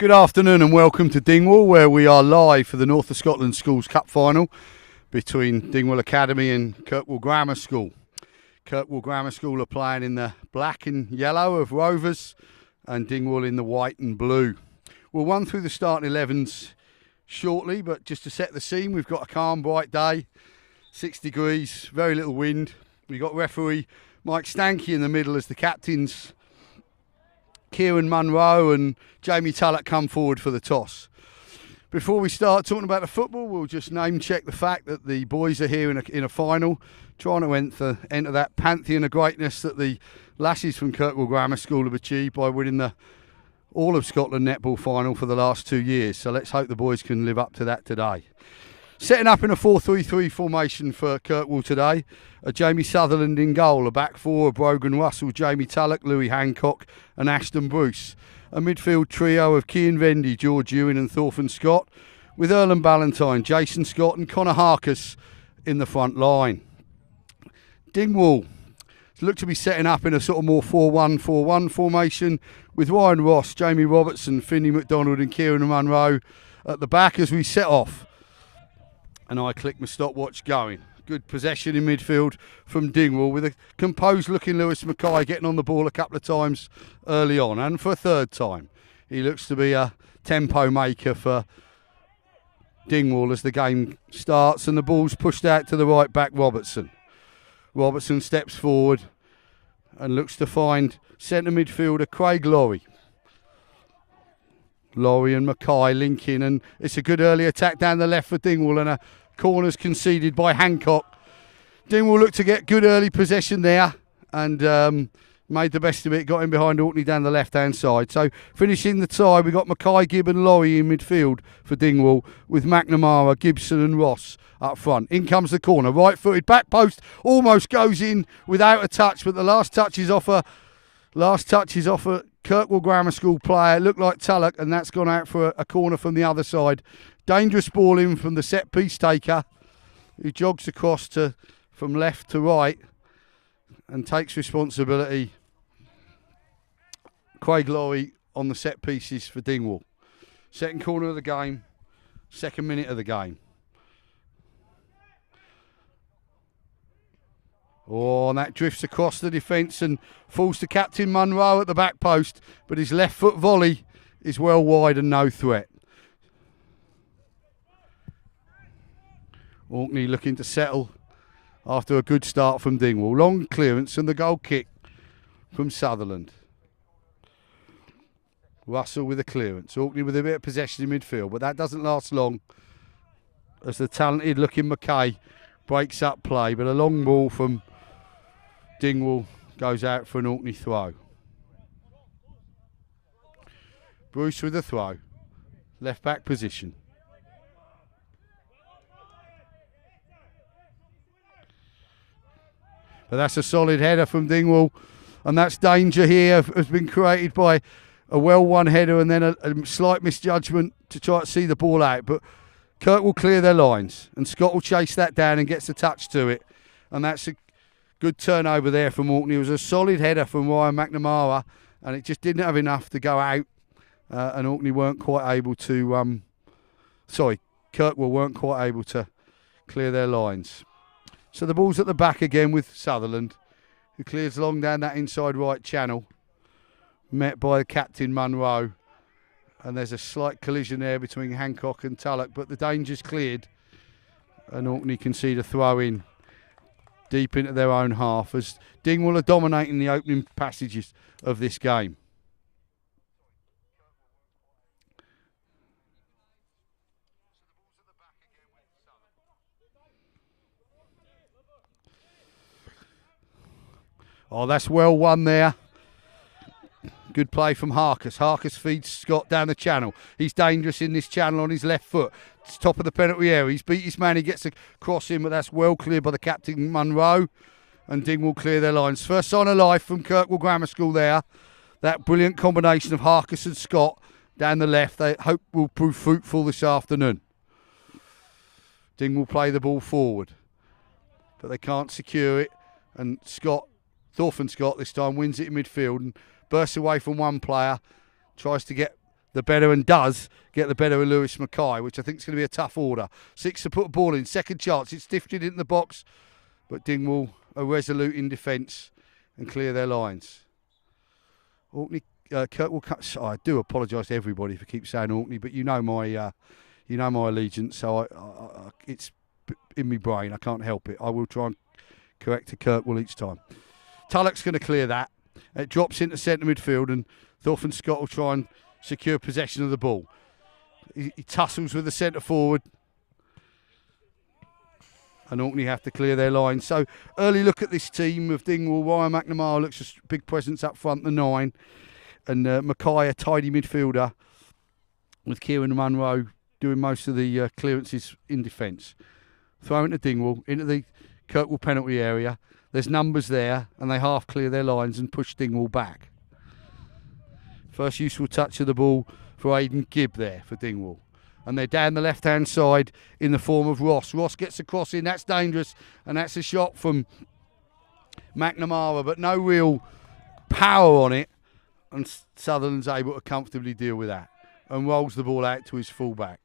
Good afternoon and welcome to Dingwall, where we are live for the North of Scotland Schools Cup final between Dingwall Academy and Kirkwall Grammar School. Kirkwall Grammar School are playing in the black and yellow of Rovers and Dingwall in the white and blue. We'll run through the starting 11s shortly, but just to set the scene, we've got a calm, bright day, 6 degrees, very little wind. We've got referee Mike Stanky in the middle as the captains. Kieran Munro and Jamie Tullock come forward for the toss. Before we start talking about the football, we'll just name check the fact that the boys are here in a final, trying to enter that pantheon of greatness that the lasses from Kirkwall Grammar School have achieved by winning the All of Scotland netball final for the last 2 years. So let's hope the boys can live up to that today. Setting up in a 4-3-3 formation for Kirkwall today, Jamie Sutherland in goal, a back four of Brogan Russell, Jamie Tullock, Louis Hancock and Ashton Bruce. A midfield trio of Cian Vendy, George Ewan and Thorfinn Scott, with Erlen Ballantyne, Jason Scott and Connor Harkus in the front line. Dingwall look to be setting up in a sort of more 4-1-4-1 formation with Ryan Ross, Jamie Robertson, Finley McDonald and Kieran Munro at the back as we set off. And I click my stopwatch going. Good possession in midfield from Dingwall with a composed-looking Lewis Mackay getting on the ball a couple of times early on. And for a third time, he looks to be a tempo maker for Dingwall as the game starts and the ball's pushed out to the right back, Robertson. Robertson steps forward and looks to find centre midfielder Craig Laurie. Laurie and Mackay link in, and it's a good early attack down the left for Dingwall and a corner's conceded by Hancock. Dingwall looked to get good early possession there and made the best of it, got in behind Orkney down the left-hand side. So finishing the tie, we got Mackay, Gibb and Laurie in midfield for Dingwall with McNamara, Gibson and Ross up front. In comes the corner, right-footed, back post, almost goes in without a touch, but the last touch is off a Kirkwall Grammar School player. It looked like Tullock, and that's gone out for a corner from the other side. Dangerous ball in from the set-piece taker, who jogs across from left to right and takes responsibility. Craig Laurie on the set pieces for Dingwall. Second corner of the game, second minute of the game. Oh, and that drifts across the defence and falls to Captain Munro at the back post, but his left foot volley is well wide and no threat. Orkney looking to settle after a good start from Dingwall. Long clearance and the goal kick from Sutherland. Russell with a clearance. Orkney with a bit of possession in midfield, but that doesn't last long as the talented looking Mackay breaks up play, but a long ball from Dingwall goes out for an Orkney throw. Bruce with a throw. Left back position. But that's a solid header from Dingwall, and that's danger here has been created by a well-won header and then a slight misjudgment to try to see the ball out. But Kirk will clear their lines, and Scott will chase that down and gets a touch to it. And that's a good turnover there from Orkney. It was a solid header from Ryan McNamara, and it just didn't have enough to go out. And Orkney weren't quite able to... Kirkwall weren't quite able to clear their lines. So the ball's at the back again with Sutherland, who clears long down that inside right channel, met by the captain Munro. And there's a slight collision there between Hancock and Tullock, but the danger's cleared. And Orkney concede a throw in deep into their own half as Dingwall are dominating the opening passages of this game. Oh, that's well won there. Good play from Harkus. Harkus feeds Scott down the channel. He's dangerous in this channel on his left foot. It's top of the penalty area. He's beat his man. He gets a cross in, but that's well cleared by the captain, Munro. And Dingwall clear their lines. First sign of life from Kirkwall Grammar School there. That brilliant combination of Harkus and Scott down the left, they hope will prove fruitful this afternoon. Dingwall play the ball forward, but they can't secure it. And Thorfinn Scott this time wins it in midfield and bursts away from one player, tries to get the better, and does get the better of Lewis Mackay, which I think is going to be a tough order. 6 to put a ball in. Second chance. It's drifted into the box, but Dingwall are resolute in defence and clear their lines. Orkney, Kirkwall. I do apologise to everybody for keep saying Orkney, but you know my allegiance, so it's in my brain. I can't help it. I will try and correct to Kirkwall each time. Tulloch's going to clear that. It drops into centre midfield, and Thorfinn Scott will try and secure possession of the ball. He tussles with the centre forward, and Orkney have to clear their line. So early look at this team of Dingwall. Ryan McNamara looks a big presence up front, the 9, and Mackay, a tidy midfielder, with Kieran Munro doing most of the clearances in defence. Throw into Dingwall, into the Kirkwall penalty area. There's numbers there, and they half clear their lines and push Dingwall back. First useful touch of the ball for Aidan Gibb there for Dingwall. And they're down the left-hand side in the form of Ross. Ross gets a cross in, that's dangerous, and that's a shot from McNamara, but no real power on it, and Sutherland's able to comfortably deal with that and rolls the ball out to his full-back.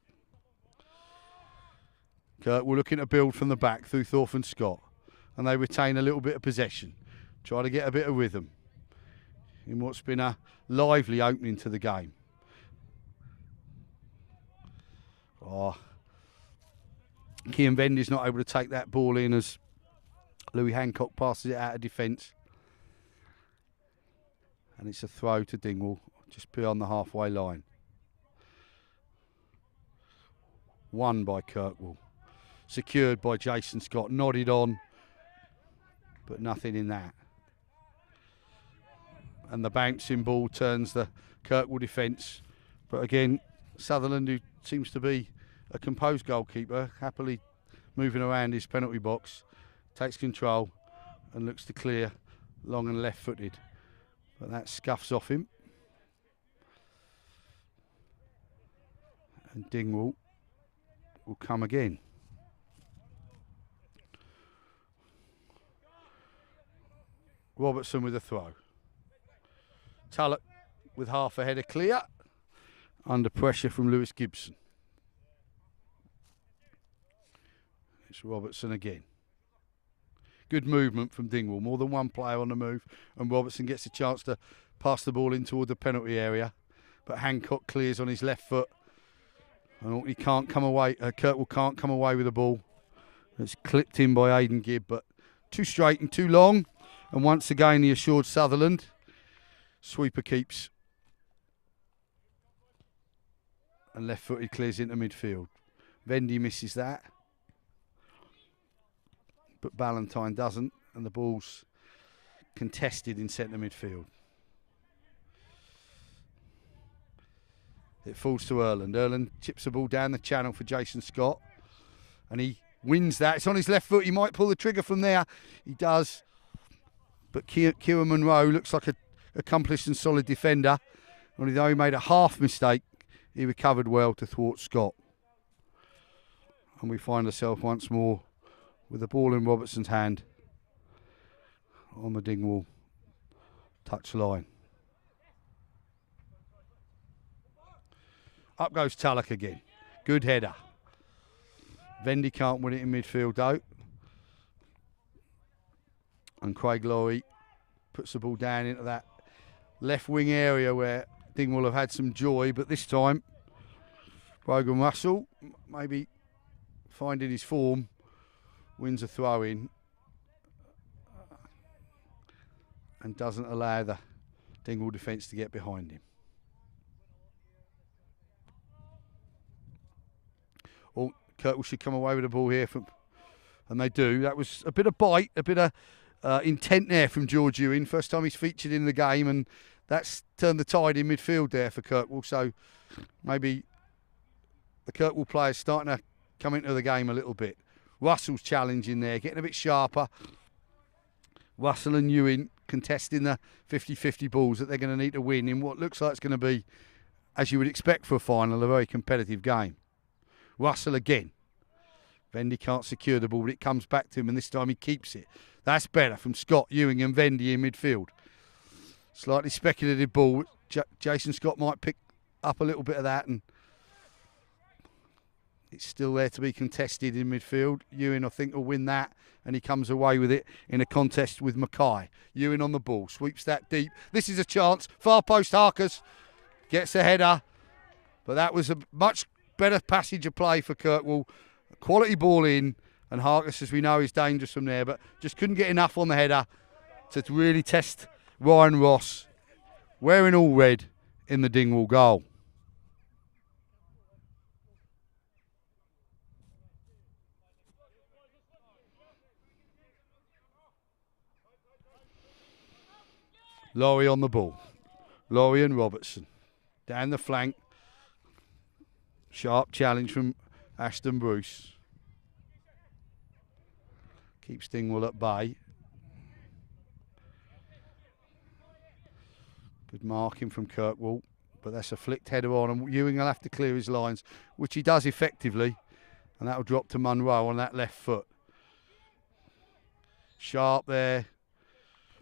We're looking to build from the back through Thorfinn Scott, and they retain a little bit of possession, try to get a bit of rhythm in what's been a lively opening to the game. Cian Vendy's not able to take that ball in as Louis Hancock passes it out of defence. And it's a throw to Dingwall, just beyond the halfway line. Won by Kirkwall. Secured by Jason Scott, nodded on, but nothing in that. And the bouncing ball turns the Kirkwall defence. But again, Sutherland, who seems to be a composed goalkeeper, happily moving around his penalty box, takes control and looks to clear long and left-footed. But that scuffs off him. And Dingwall will come again. Robertson with a throw. Tulloch with half a header clear. Under pressure from Lewis Gibson. It's Robertson again. Good movement from Dingwall. More than one player on the move. And Robertson gets a chance to pass the ball in toward the penalty area. But Hancock clears on his left foot. And he can't come away. Kirkwall can't come away with the ball. It's clipped in by Aidan Gibb, but too straight and too long. And once again, he assured Sutherland. Sweeper keeps. And left-footed clears into midfield. Vendy misses that. But Ballantyne doesn't. And the ball's contested in centre midfield. It falls to Erland. Erland chips the ball down the channel for Jason Scott. And he wins that. It's on his left foot. He might pull the trigger from there. He does. But Kieran Munro looks like an accomplished and solid defender. And although he made a half mistake, he recovered well to thwart Scott. And we find ourselves once more with the ball in Robertson's hand on the Dingwall touch line. Up goes Tulloch again. Good header. Vendy can't win it in midfield though. And Craig Laurie puts the ball down into that left wing area where Dingwall have had some joy, but this time Brogan Russell, maybe finding his form, wins a throw in and doesn't allow the Dingwall defence to get behind him. Oh, Kirkwall should come away with the ball here, and they do. That was a bit of bite, a bit of intent there from George Ewing. First time he's featured in the game, and that's turned the tide in midfield there for Kirkwall. So maybe the Kirkwall players starting to come into the game a little bit. Russell's challenging there, getting a bit sharper. Russell and Ewing contesting the 50-50 balls that they're going to need to win in what looks like it's going to be, as you would expect for a final, a very competitive game. Russell again. Vendy can't secure the ball, but it comes back to him, and this time he keeps it. That's better from Scott, Ewing and Vendy in midfield. Slightly speculative ball. Jason Scott might pick up a little bit of that, and it's still there to be contested in midfield. Ewing, I think, will win that, and he comes away with it in a contest with Mackay. Ewing on the ball, sweeps that deep. This is a chance. Far post Harkers gets a header, but that was a much better passage of play for Kirkwall. Quality ball in, and Harkers, as we know, is dangerous from there, but just couldn't get enough on the header to really test Ryan Ross, wearing all red, in the Dingwall goal. Laurie on the ball. Laurie and Robertson. Down the flank. Sharp challenge from Ashton Bruce. Keeps Dingwall at bay. Good marking from Kirkwall. But that's a flicked header on, and Ewing will have to clear his lines, which he does effectively. And that will drop to Munro on that left foot. Sharp there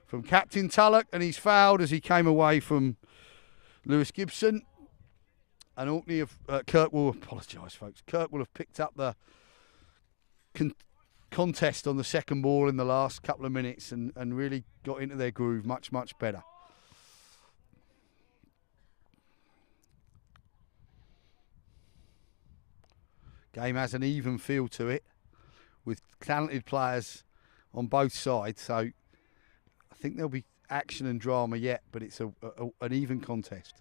from Captain Tulloch, and he's fouled as he came away from Lewis Gibson. And Orkney of Kirkwall, apologise folks, Kirkwall have picked up the contest on the second ball in the last couple of minutes and really got into their groove much, much better. Game has an even feel to it with talented players on both sides, so I think there'll be action and drama yet, but it's an even contest.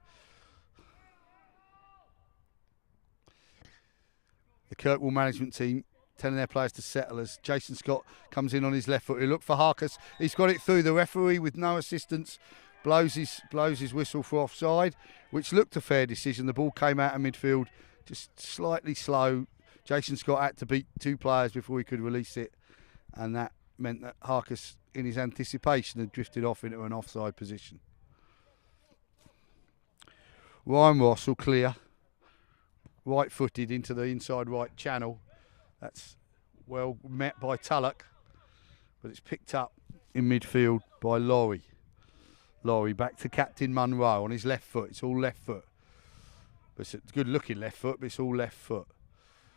The Kirkwall management team telling their players to settle as Jason Scott comes in on his left foot. He'll look for Harkers. He's got it through. The referee, with no assistance, blows his whistle for offside, which looked a fair decision. The ball came out of midfield just slightly slow. Jason Scott had to beat two players before he could release it, and that meant that Harkers, in his anticipation, had drifted off into an offside position. Ryan Ross will clear, right-footed into the inside right channel. That's well met by Tulloch, but it's picked up in midfield by Laurie. Laurie back to Captain Munro on his left foot. It's all left foot. But it's a good-looking left foot, but it's all left foot.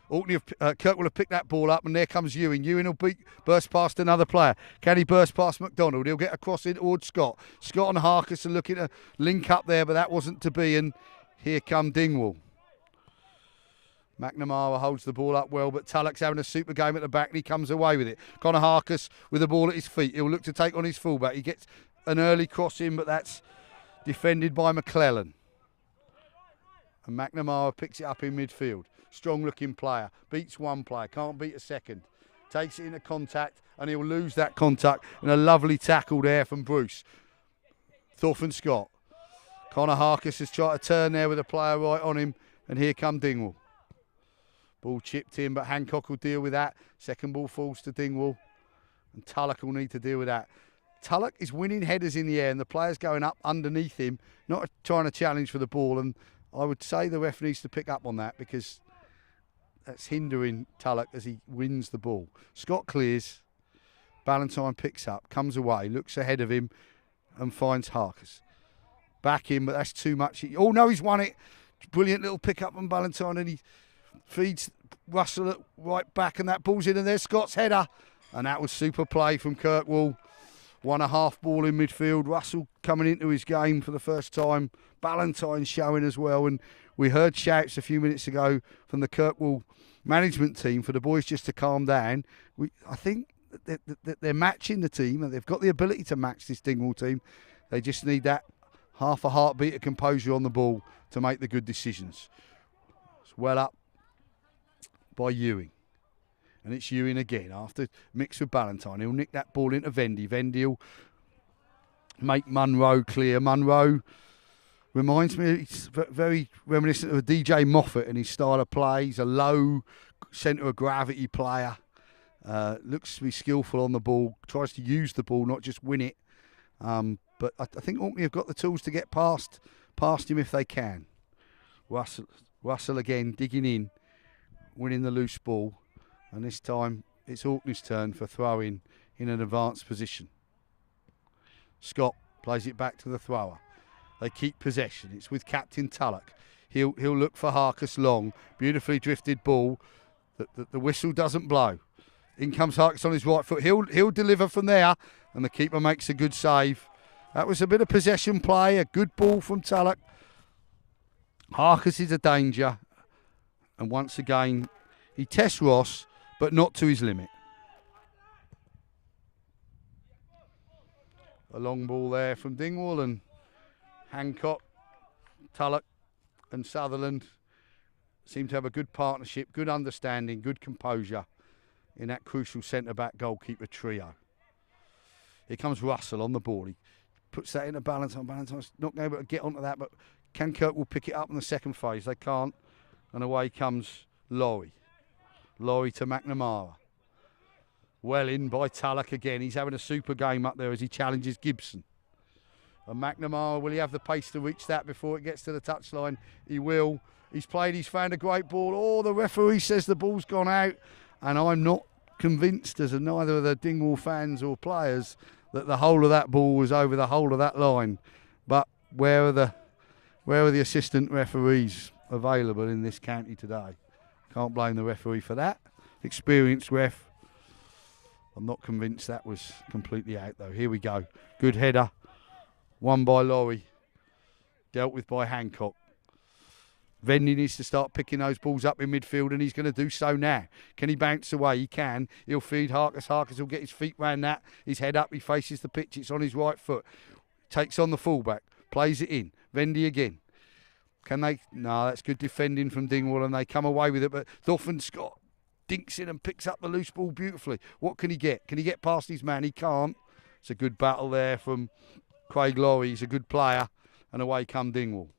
Orkney Kirk will have picked that ball up, and there comes Ewing. Ewing will burst past another player. Can he burst past McDonald? He'll get across in towards Scott. Scott and Harkers are looking to link up there, but that wasn't to be, and here come Dingwall. McNamara holds the ball up well, but Tulloch's having a super game at the back, and he comes away with it. Connor Harkers with the ball at his feet. He'll look to take on his fullback. He gets an early cross in, but that's defended by McClellan. And McNamara picks it up in midfield. Strong-looking player. Beats one player. Can't beat a second. Takes it into contact, and he'll lose that contact. And a lovely tackle there from Bruce. Thorfinn Scott. Connor Harkers has tried to turn there with a player right on him, and here come Dingwall. Ball chipped in, but Hancock will deal with that. Second ball falls to Dingwall, and Tulloch will need to deal with that. Tulloch is winning headers in the air, and the player's going up underneath him, not trying to challenge for the ball. And I would say the ref needs to pick up on that, because that's hindering Tulloch as he wins the ball. Scott clears. Ballantyne picks up, comes away, looks ahead of him, and finds Harkers. Back in, but that's too much. Oh no, he's won it. Brilliant little pick up on Ballantyne, and he feeds Russell at right back, and that ball's in, and there's Scott's header. And that was super play from Kirkwall. Won a half ball in midfield. Russell coming into his game for the first time. Ballantyne showing as well. And we heard shouts a few minutes ago from the Kirkwall management team for the boys just to calm down. I think that they're matching the team, and they've got the ability to match this Dingwall team. They just need that half a heartbeat of composure on the ball to make the good decisions. It's well up by Ewing. And it's Ewing again after mix with Ballantyne. He'll nick that ball into Vendy. Vendy will make Munro clear. Munro reminds me, he's very reminiscent of a DJ Moffat in his style of play. He's a low centre of gravity player. Looks to be skillful on the ball. Tries to use the ball, not just win it. But I think Orkney have got the tools to get past him if they can. Russell again digging in, winning the loose ball. And this time it's Orkney's turn for throw-in in an advanced position. Scott plays it back to the thrower. They keep possession. It's with Captain Tulloch. he'll look for Harkus long. Beautifully drifted ball. The whistle doesn't blow. In comes Harkus on his right foot. He'll deliver from there, and the keeper makes a good save. That was a bit of possession play, a good ball from Tulloch. Harkus is a danger, and once again, he tests Ross, but not to his limit. A long ball there from Dingwall, and Hancock, Tulloch and Sutherland seem to have a good partnership, good understanding, good composure in that crucial centre-back goalkeeper trio. Here comes Russell on the ball. He puts that into Ballantyne. Ballantyne's not going to be able to get onto that, but Kirkwall pick it up in the second phase? They can't. And away comes Laurie. Laurie to McNamara. Well in by Tulloch again. He's having a super game up there as he challenges Gibson. And McNamara, will he have the pace to reach that before it gets to the touchline? He will. He's played, he's found a great ball. Oh, the referee says the ball's gone out. And I'm not convinced, as neither of the Dingwall fans or players, that the whole of that ball was over the whole of that line. But where are the assistant referees available in this county today? Can't blame the referee for that. Experienced ref. I'm not convinced that was completely out though. Here we go. Good header. Won by Laurie. Dealt with by Hancock. Vendy needs to start picking those balls up in midfield, and he's going to do so now. Can he bounce away? He can. He'll feed Harkus. Harkus will get his feet round that. His head up. He faces the pitch. It's on his right foot. Takes on the fullback. Plays it in. Vendy again. Can they? No, that's good defending from Dingwall, and they come away with it. But Thorfinn Scott dinks in and picks up the loose ball beautifully. What can he get? Can he get past his man? He can't. It's a good battle there from Craig Laurie. He's a good player. And away come Dingwall.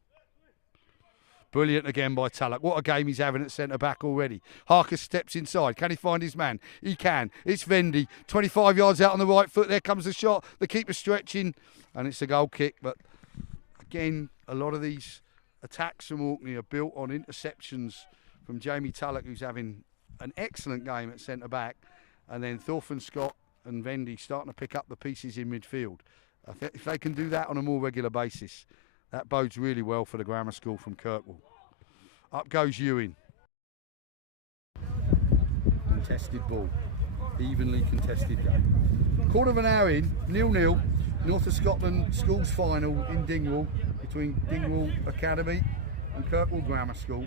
Brilliant again by Tulloch. What a game he's having at centre-back already. Harkus steps inside. Can he find his man? He can. It's Vendy. 25 yards out on the right foot. There comes the shot. The keeper stretching. And it's a goal kick. But again, a lot of these attacks from Orkney are built on interceptions from Jamie Tulloch, who's having an excellent game at centre-back. And then Thorfinn Scott and Vendy starting to pick up the pieces in midfield. I think if they can do that on a more regular basis, that bodes really well for the grammar school from Kirkwall. Up goes Ewing. Contested ball. Evenly contested game. Quarter of an hour in, 0-0. North of Scotland schools final in Dingwall between Dingwall Academy and Kirkwall Grammar School.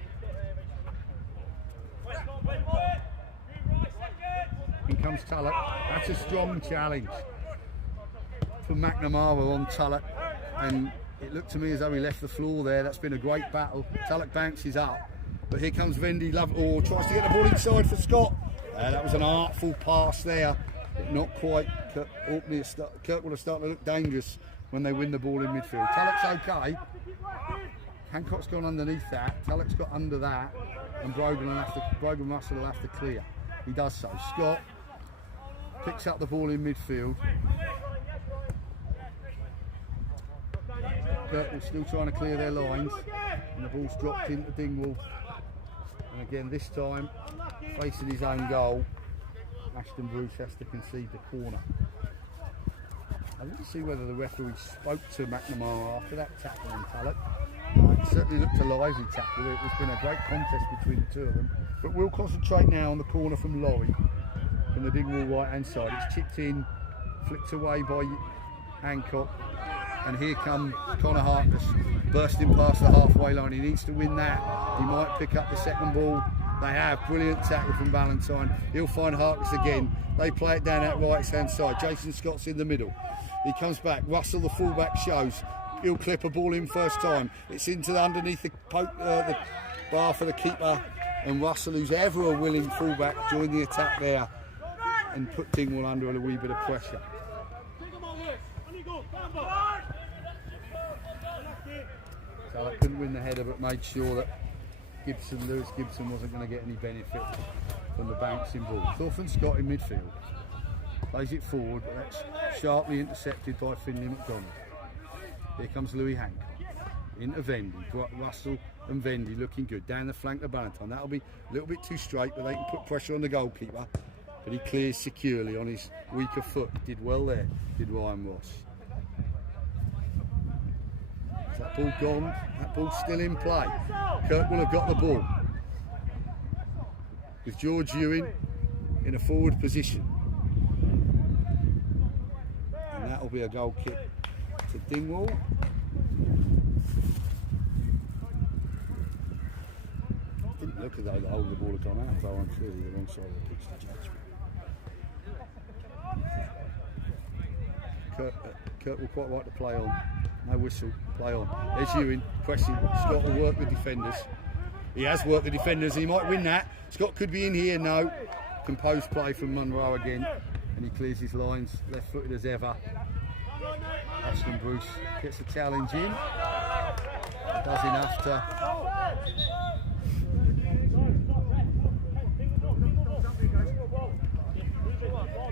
In comes Tulloch. That's a strong challenge from McNamara on Tulloch, and it looked to me as though he left the floor there. That's been a great battle. Tulloch bounces up, but here comes Vendy. Tries to get the ball inside for Scott. That was an artful pass there, but not quite. Kirkwall are starting to look dangerous when they win the ball in midfield. Tulloch's okay. Hancock's gone underneath that. Tulloch's got under that, and Brogan Russell will have to clear. He does so. Scott picks up the ball in midfield. Kirkwall still trying to clear their lines, and the ball's dropped into Dingwall. And again, this time, facing his own goal, Ashton Bruce has to concede the corner. I didn't see whether the referee spoke to McNamara after that tackle on Tulloch. It certainly looked a lively tackle. It's been a great contest between the two of them. But we'll concentrate now on the corner from Laurie, from the Dingwall right-hand side. It's chipped in, flicked away by Hancock. And here comes Connor Harkus bursting past the halfway line. He needs to win that. He might pick up the second ball. They have. Brilliant tackle from Ballantyne. He'll find Harkus again. They play it down that right-hand side. Jason Scott's in the middle. He comes back. Russell, the fullback, shows. He'll clip a ball in first time. It's into underneath the bar for the keeper. And Russell, who's ever a willing fullback, joined the attack there and put Dingwall under a wee bit of pressure. So I couldn't win the header, but made sure that Lewis Gibson wasn't going to get any benefit from the bouncing ball. Thorfinn Scott in midfield. Plays it forward, but that's sharply intercepted by Finlay McDonald. Here comes Louis Hancock. Into Vendy. Russell and Vendy looking good. Down the flank of Ballantyne. That'll be a little bit too straight, but they can put pressure on the goalkeeper. But he clears securely on his weaker foot. Did well there, did Ryan Ross. That ball gone, that ball's still in play. Kirk will have got the ball. With George Ewing in a forward position. And that'll be a goal kick to Dingwall. Didn't look as though the whole of the ball had gone out, though I'm clearly the wrong side of the pitch to judge. Kirk will quite like to play on. No whistle, play on. There's Ewing, pressing. Scott will work the defenders. He has worked the defenders, he might win that. Scott could be in here, no. Composed play from Munro again. And he clears his lines, left-footed as ever. Ashton Bruce gets the challenge in. Does enough to...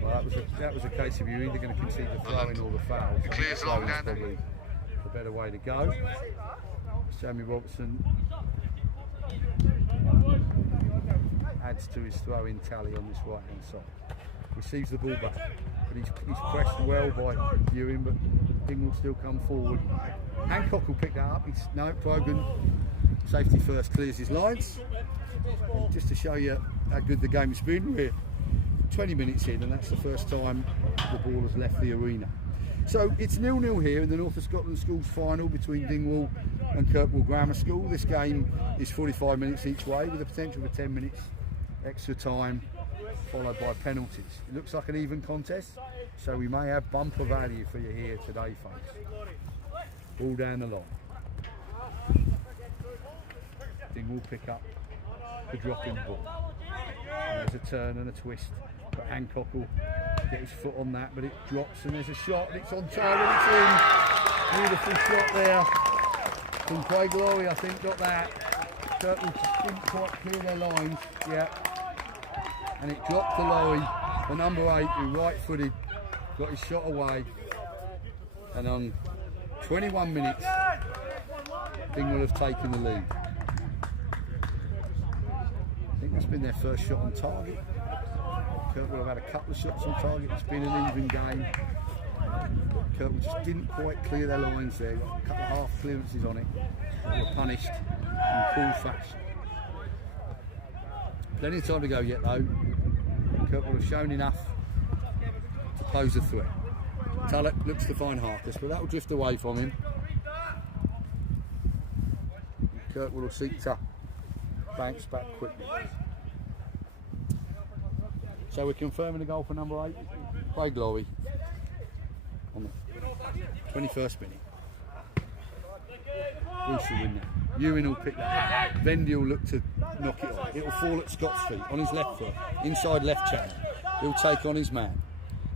Well, that was a case of you're either going to concede the throw-in or the foul. So Clears long down. Probably the better way to go. Sammy Robertson adds to his throw-in tally on this right-hand side. Receives the ball back, but he's pressed well by Ewing, but Ding will still come forward. Hancock will pick that up. No, Brogan, safety first, clears his lines. And just to show you how good the game's been, we're 20 minutes in, and that's the first time the ball has left the arena. So it's 0-0 here in the North of Scotland Schools final between Dingwall and Kirkwall Grammar School. This game is 45 minutes each way with the potential for 10 minutes extra time followed by penalties. It looks like an even contest, so we may have bumper value for you here today, folks. Ball down the line. Dingwall pick up the dropping ball. And there's a turn and a twist, but Hancock will get his foot on that, but it drops and there's a shot and it's on target, it's in. Beautiful shot there from Craig Laurie, I think, got that. Turtle didn't quite clear their lines, yeah. And it dropped to Laurie, the number 8, who right-footed, got his shot away. And on 21 minutes, Dingwall have taken the lead. I think that's been their first shot on target. Kirkwall have had a couple of shots on target. It's been an even game. Kirkwall just didn't quite clear their lines there. Got a couple of half clearances on it. They were punished in cool fashion. Plenty of time to go yet though. Kirkwall have shown enough to pose a threat. Tullock looks to find Harkus, but that will drift away from him. Kirkwall will seek to bounce back quickly. So we're confirming the goal for number 8, Craig Laurie, on the 21st minute. Bruce will win that. Ewing will pick that up. Vendy will look to knock it on. It will fall at Scott's feet, on his left foot, inside left channel. He'll take on his man.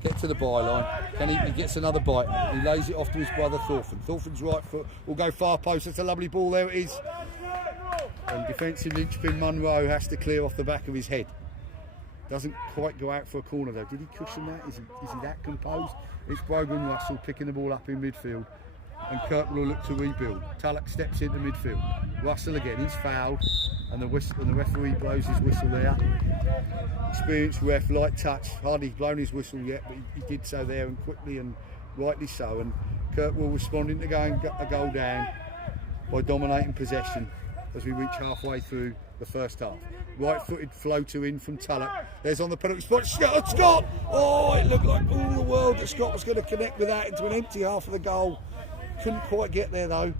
Get to the byline. He gets another bite. He lays it off to his brother Thorfinn. Thorfinn's right foot will go far post. That's a lovely ball. There it is. And defensive linchpin Munro has to clear off the back of his head. Doesn't quite go out for a corner though. Did he cushion that? Is he that composed? It's Brogan Russell picking the ball up in midfield. And Kirkwall will look to rebuild. Tullock steps into midfield. Russell again, he's fouled. And the referee blows his whistle there. Experienced ref, light touch. Hardly blown his whistle yet, but he did so there and quickly and rightly so. And Kirkwall responding to going a goal down by dominating possession as we reach halfway through the first half. Right-footed floater in from Tullock. There's on the penalty spot. Scott! Oh, it looked like all the world that Scott was going to connect with that into an empty half of the goal. Couldn't quite get there though.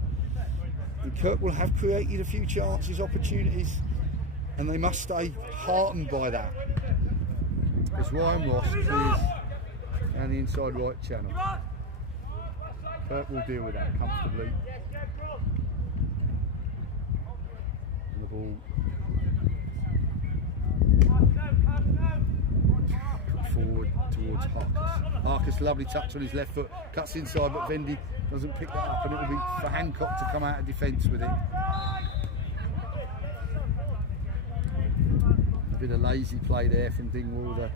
And Kirkwall have created a few chances, opportunities, and they must stay heartened by that. As Ryan Ross clears down the inside right channel. Kirkwall will deal with that comfortably. And the ball put forward towards Harkus. Harkus, lovely touch on his left foot, cuts inside, but Vendy doesn't pick that up, and it will be for Hancock to come out of defence with it. A bit of lazy play there from Dingwall, the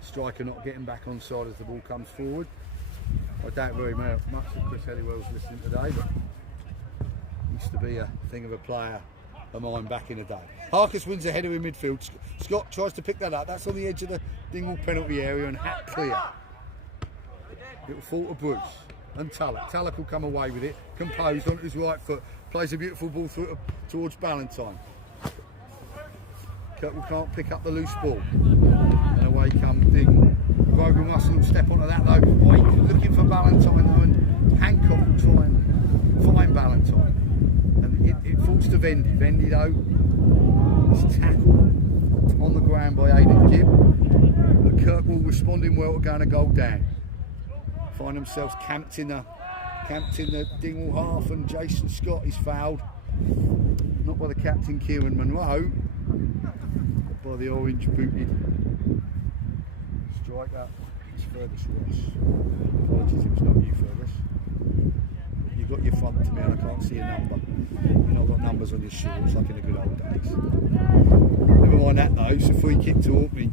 striker not getting back on side as the ball comes forward. I doubt very much that Chris Hellywell's listening today, but used to be a thing of a player of mine back in the day. Harkus wins a header in midfield. Scott tries to pick that up. That's on the edge of the Dingwall penalty area and hat clear. It will fall to Bruce. and Tullock. Tullock will come away with it, composed onto his right foot, plays a beautiful ball through towards Ballantyne. Kirkwall can't pick up the loose ball, and away comes Dingwall. Grogan Russell will step onto that though. White looking for Ballantyne though, and Hancock will try and find Ballantyne. And it falls to Vendy. Vendy though is tackled on the ground by Aidan Gibb. But Kirkwall responding well to going a goal down. Find themselves camped in the Dingwall half, and Jason Scott is fouled. Not by the captain Kieran Monroe, but by the orange booted striker. It's Fergus Ross. Apologies, it was not you, Fergus. You've got your front to me and I can't see a number. You've not got numbers on your shorts like in the good old days. Never mind that though, it's a free kick to Orkney.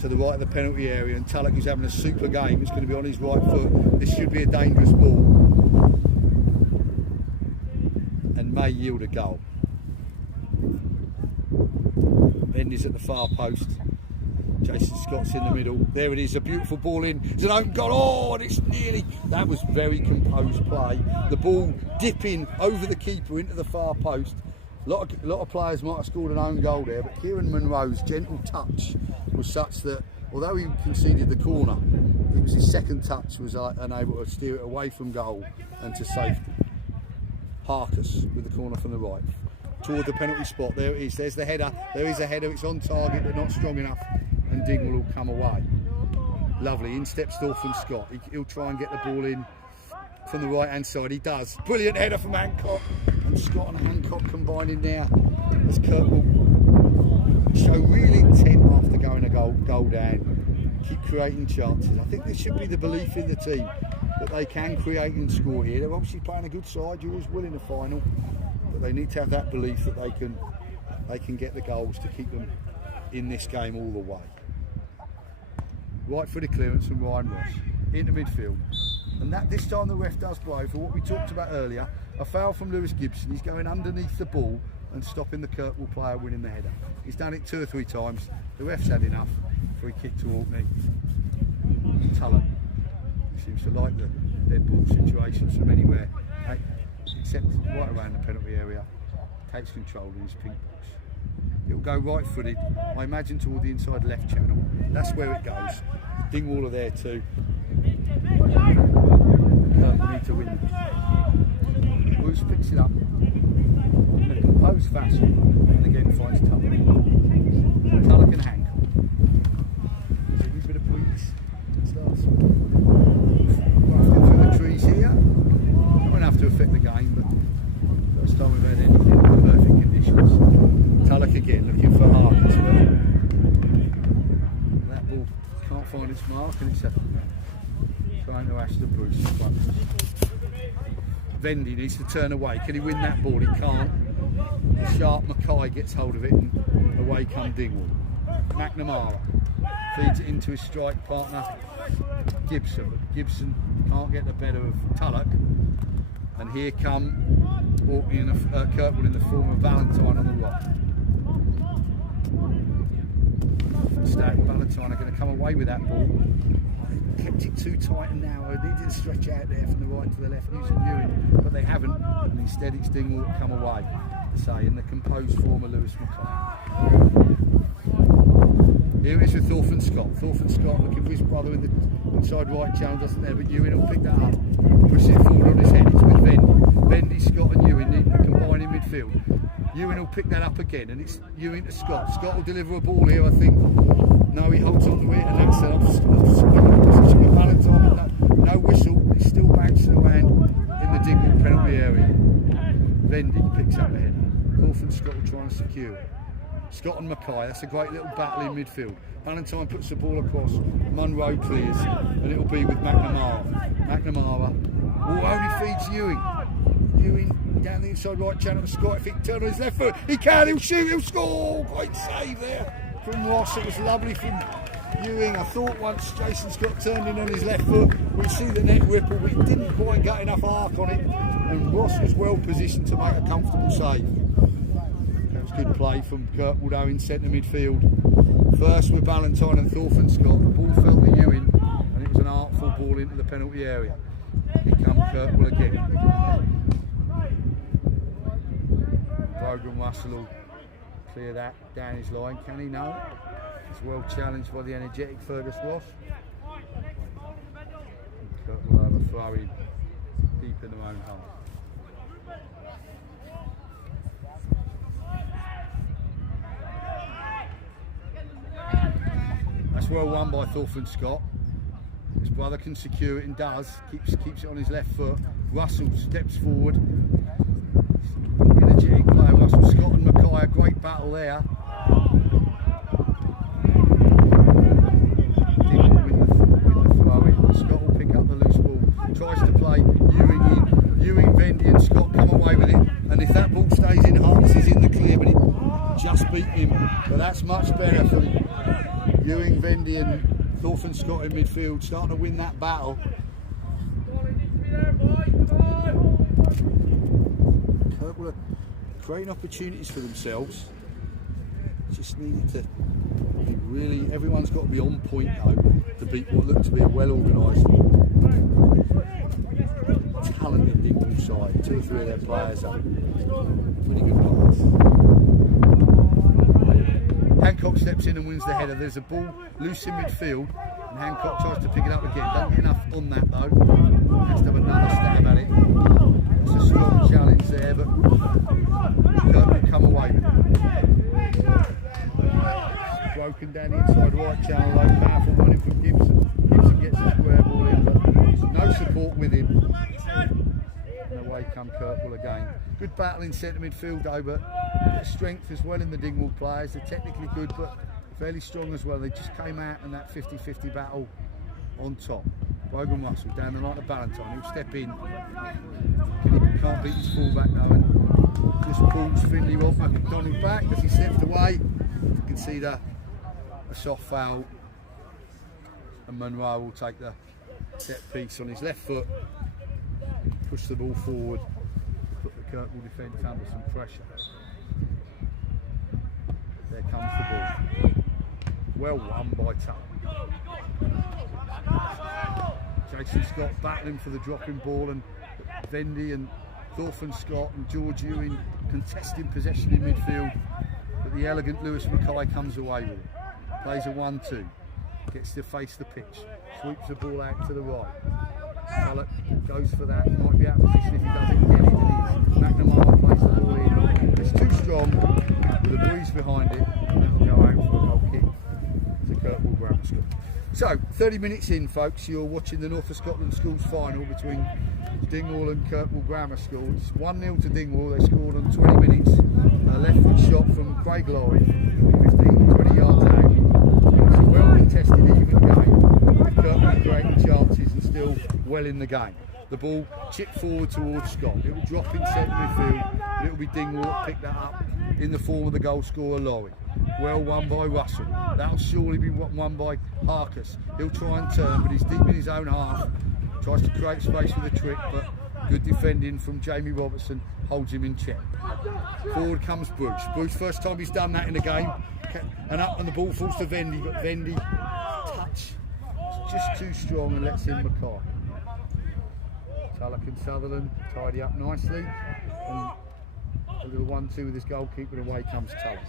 To the right of the penalty area, and Tullock, who's having a super game, is going to be on his right foot. This should be a dangerous ball and may yield a goal. Vendy's at the far post. Jason Scott's in the middle. There it is, a beautiful ball in. It's an open goal. Oh, and it's nearly. That was very composed play. The ball dipping over the keeper into the far post. A lot of players might have scored an own goal there, but Kieran Monroe's gentle touch was such that, although he conceded the corner, it was his second touch was unable to steer it away from goal and to safety. Harkus with the corner from the right. Toward the penalty spot, there it is, there's the header, there is a header, it's on target but not strong enough, and Dingwall will come away. Lovely, in steps Thorfinn Scott, he'll try and get the ball in from the right hand side, he does. Brilliant header from Hancock, and Scott and Hancock combining there as Kirkwall show real intent after going a goal down, keep creating chances. I think there should be the belief in the team that they can create and score here. They're obviously playing a good side, you always will in the final, but they need to have that belief that they can get the goals to keep them in this game all the way. Right footed clearance from Ryan Ross into midfield, and that this time the ref does blow for what we talked about earlier, a foul from Lewis Gibson. He's going underneath the ball and stopping the Kirkwall player winning the header. He's done it 2 or 3 times. The ref's had enough. Free kick to Orkney. Tullock, who seems to like the dead ball situations from anywhere, except right around the penalty area, takes control in his pink box. It'll go right footed, I imagine toward the inside left channel. That's where it goes. Dingwall are there too. Kirk need to win. Bruce picks it up in a composed fashion and again finds Tullock. Tullock and Hancock. There's a wee bit of breeze. Starts wafting through the trees here. Not enough to affect the game, but first time we've had anything in perfect conditions. Tullock again looking for Harkins. That ball can't find its mark, and it's trying to Ashton Bruce in front. Vendy needs to turn away. Can he win that ball? He can't. The sharp Mackay gets hold of it, and away come Dingwall. McNamara feeds it into his strike partner Gibson, but Gibson can't get the better of Tullock, and here come Orkney and Kirkwall in the form of Ballantyne on the right. Stack and Ballantyne are going to come away with that ball. Kept it too tight and narrow. They needed to stretch out there from the right to the left, using Ewing, but they haven't, and instead it's Dingwall that come away, say, in the composed form of Lewis Mackay. Here it is with Thorfinn Scott. Thorfinn Scott looking for his brother in the inside right channel, doesn't there, but Ewing will pick that up, push it forward on his head. It's with Vendy. Vendy, Scott and Ewing need to combine in midfield. Ewing will pick that up again, and it's Ewing to Scott. Scott will deliver a ball here, I think. No, he holds on to it, and that's Ballantyne. No whistle, he's still bouncing around in the Dingwall penalty area. Vendy picks up the head. Thorfinn Scott will try and secure it. Scott and Mackay, that's a great little battle in midfield. Ballantyne puts the ball across, Monroe clears, and it'll be with McNamara. McNamara only feeds Ewing. Ewing down the inside right channel to Scott. If he can turn on his left foot, he can, he'll shoot, he'll score! Great save there from Ross. It was lovely from Ewing. I thought once Jason Scott turned in on his left foot, we'd see the net ripple, but he didn't quite get enough arc on it, and Ross was well positioned to make a comfortable save. That was good play from Kirkwall though in centre midfield. First with Ballantyne and Thorfinn Scott. The ball fell to Ewing, and it was an artful ball into the penalty area. Here comes Kirkwall again. Brogan Russell will clear that down his line. Can he? No. He's well challenged by the energetic Fergus Ross. And Kirkwall will have a throw in deep in their own half. That's well won by Thorfinn Scott. His brother can secure it and does. Keeps it on his left foot. Russell steps forward. Energetic player, Russell. Scott and Mackay, a great battle there. Dingwall win the throw in. Scott will pick up the loose ball. Tries to play Ewing in. Ewing, Vendy and Scott come away with it. And if that ball stays in, Harks is in the clear, but it just beat him. But that's much better from Ewing, Vendy and Thorfinn Scott in midfield, starting to win that battle. Kirkwall are creating opportunities for themselves. Just needed to be really, everyone's got to be on point though to beat what looked to be a well organised, talented Dingwall side. 2 or 3 of their players are pretty good players. Hancock steps in and wins the header. There's a ball loose in midfield and Hancock tries to pick it up again. Don't get enough on that though. Has to have another stab at it. It's a strong challenge there, but Kirk will come away with it. Broken down the inside right channel though. Powerful running from Gibson. Gibson gets the square ball in, but no support with him. And away come Kirkwall again. Good battle in centre midfield though, but strength as well in the Dingwall players. They're technically good but fairly strong as well. They just came out in that 50-50 battle on top. Brogan Russell down the line to Ballantyne. He'll step in. Can't beat his fullback though, and just pulls Finley Rob McDonald back as he stepped away. You can see a soft foul, and Monroe will take the set piece on his left foot, push the ball forward, put the Kirkwall defence under some pressure. There comes the ball. Well won by Tull. Jason Scott battling for the dropping ball, and Vendy and Thorfinn Scott and George Ewing contesting possession in midfield, but the elegant Lewis Mackay comes away with it. Plays a 1-2, gets to face the pitch, sweeps the ball out to the right. Pollock goes for that, might be out of position if he doesn't get it, and McNamara plays the ball in. It's too strong, with a breeze behind it, and it'll go out for a goal kick to Kirkwall Grammar School. So, 30 minutes in folks, you're watching the North of Scotland Schools final between Dingwall and Kirkwall Grammar School. It's 1-0 to Dingwall. They scored on 20 minutes. A left foot shot from Craig Lowry, 15-20 yards out. It's a well contested, even game. Kirkwall creating chances and still well in the game. The ball chipped forward towards Scott. It will drop in centre midfield, and it will be Dingwall that pick that up in the form of the goal scorer Lowry. Well won by Russell. That'll surely be won by Harkus. He'll try and turn, but he's deep in his own half. Tries to create space with a trick, but good defending from Jamie Robertson holds him in check. Forward comes Bruce. Bruce, first time he's done that in a game. And up, and the ball falls to Vendy, but Vendy touch. It's just too strong and lets in Mackay. Tulloch and Sutherland tidy up nicely. And a little 1-2 with his goalkeeper, and away comes Tulloch.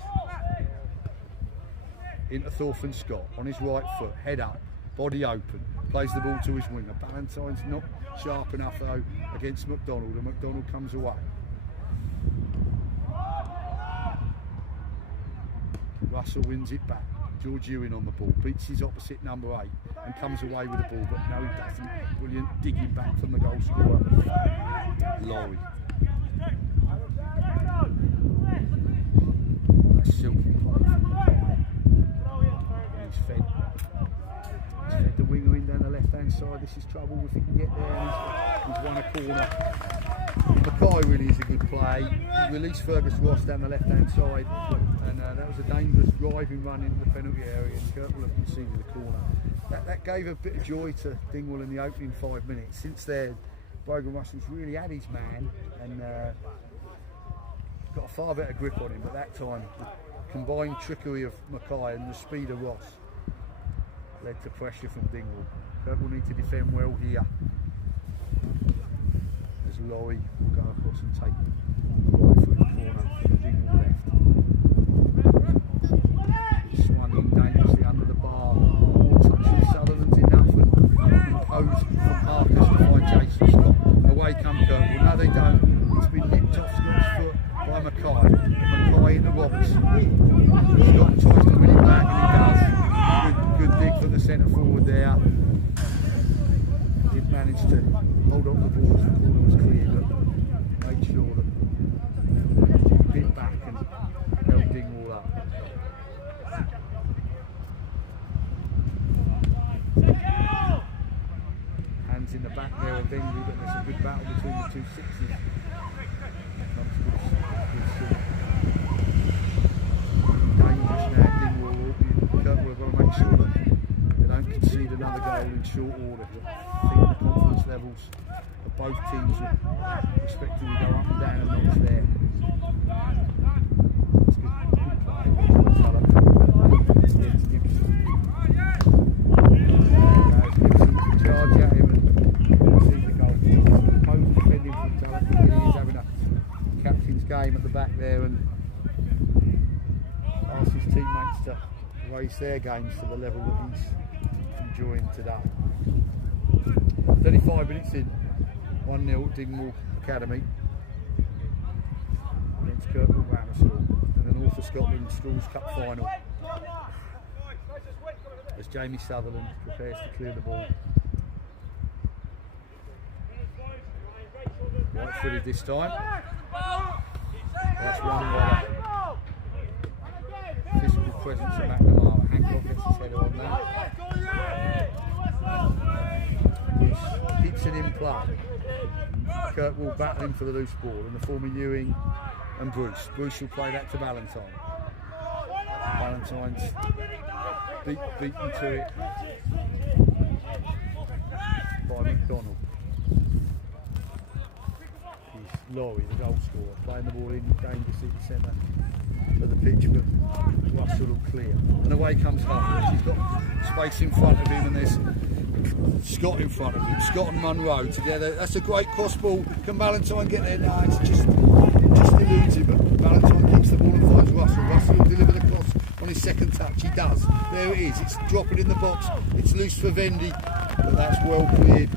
Into Thorfinn Scott on his right foot, head up, body open, plays the ball to his winger. Ballantyne's not sharp enough though against McDonald, and McDonald comes away. Russell wins it back. George Ewing on the ball, beats his opposite number 8 and comes away with the ball, but no he doesn't. Brilliant digging back from the goal scorer, Lowry. That's silky play. He's fed the winger in down the left hand side. This is trouble if he can get there, and he's won a corner. Mackay really is a good play. He released Fergus Ross down the left hand side, and that was a dangerous driving run into the penalty area, and Kirkwall have conceded the corner. That gave a bit of joy to Dingwall in the opening 5 minutes. Since then, Brogan Russell's really had his man and got a far better grip on him, but that time the combined trickery of Mackay and the speed of Ross led to pressure from Dingwall. Kirk will need to defend well here. As Laurie will go across and take the right foot corner for the Dingwall left. Swung in dangerously under the bar. More touches Sutherland's enough and imposed from Marcus to find Jason Scott. Away come Kirk. Well, no they don't. It's been nipped off Scott's foot by Mackay. Mackay in the box. Scott tries to win it back and he does. Good dig from the centre forward there. Did manage to hold on the ball as the corner was clear, but made sure that he bit back and held Dingwall up. Hands in the back there of Dingwall, but there's a good battle between the two sixes. Dangerous now, Dingwall. Kirk will have got to make sure that they don't concede another goal in short order. I think the confidence levels of both teams are expected to go up and down a notch there. It's good play. Gibson. Gibson charge at him and see the goal. Both defending from Tulloch. He is having a captain's game at the back there and asks his teammates to raise their games to the level that he's enjoying today. 35 minutes in, 1-0 Dingwall Academy against Kirkwall Grammar School in the North of Scotland Schools Cup final. As Jamie Sutherland prepares to clear the ball. Right footed this time. That's one by physical presence of McNamara. Hancock gets his header on that. Keeps it in play. Kirkwall battling for the loose ball in the form of Ewing and Bruce. Bruce will play that to Valentine. Valentine's beaten to it by McDonald. He's Laurie, the goal scorer, playing the ball in dangerously to centre of the pitch, but Russell will clear. And away comes Hunt. He's got space in front of him and there's Scott in front of him. Scott and Munro together. That's a great cross ball. Can Valentine get there? No, it's just eludes him, but Valentine keeps the ball and finds Russell. Russell will deliver the cross on his second touch. He does. There it is. It's dropping in the box. It's loose for Vendy, but that's well cleared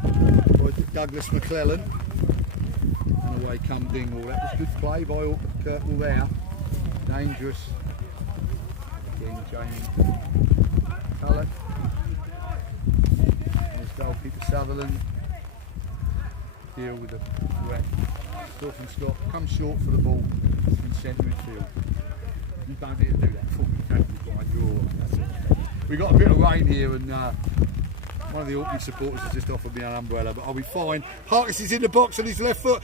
by Douglas McClellan. And away come Dingwall. That was good play by Kirkwall there. Dangerous. Again, Jamie Tulloch. Goalkeeper Sutherland deal with the wet. Dalton Scott comes short for the ball in centre midfield. You don't need to do that. We got a bit of rain here and one of the Orkney supporters has just offered me an umbrella, but I'll be fine. Harkness is in the box on his left foot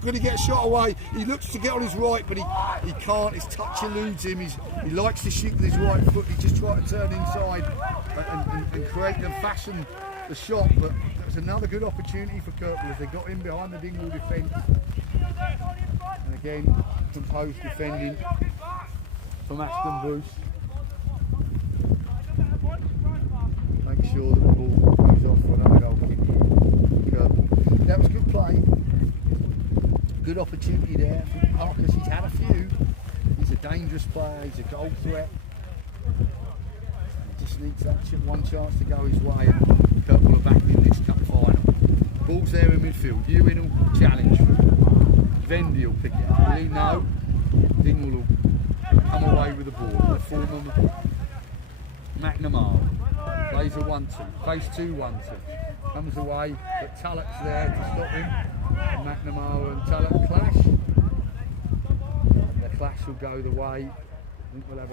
going to get a shot away. He looks to get on his right, but he can't. His touch eludes him. He likes to shoot with his right foot. He just tried to turn inside and create and fashion the shot, but that was another good opportunity for Kirkwall as they got in behind the Dingwall defence. And again, composed defending from Ashton Bruce. Make sure that the ball moves off for another goal kick. Kirkwall. That was good play. Good opportunity there for Marcus. He's had a few. He's a dangerous player. He's a goal threat. He just needs that one chance to go his way. Kirkwall are back in this cup final. Ball's there in midfield. Ewing will challenge. Vendy will pick it up. Will he? No. Dingwall will come away with the ball. The form of McNamara. Plays a 1-2. Plays 2-1-2. Comes away, but Tulloch's there to stop him. And McNamara and Tulloch clash. And the clash will go the way. I think we'll have a...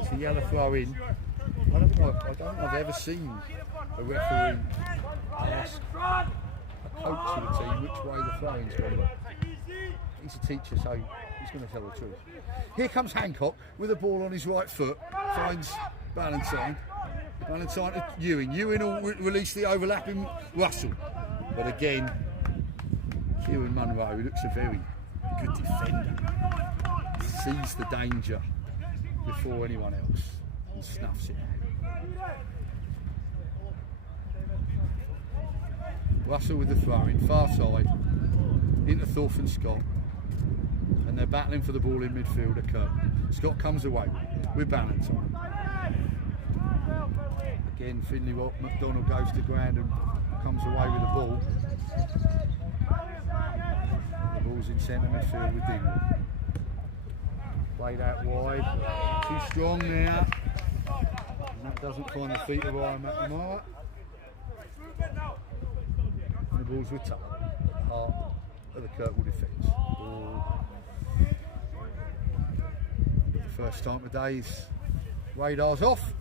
It's a yellow throw in. I don't think I've ever seen a referee ask a coach of the team which way the throwing's gone. But he's a teacher, so he's going to tell the truth. Here comes Hancock with the ball on his right foot, finds Valentine. Valentine to Ewing. Ewing will release the overlapping Russell. But again, Kieran Munro, who looks a very good defender. sees the danger before anyone else and snuffs it out. Russell with the throw in, far side, into Thorpe and Scott. And they're battling for the ball in midfield at Kirk. Scott comes away with balance on. Again, Finley McDonald goes to ground and comes away with the ball. The ball's in centre midfield with Dingwall. Played out wide, too strong now. And that doesn't find the feet of Ryan McNamara. And the ball's with Tuck at the heart of the Kirkwall defence. First time today, his radar's off.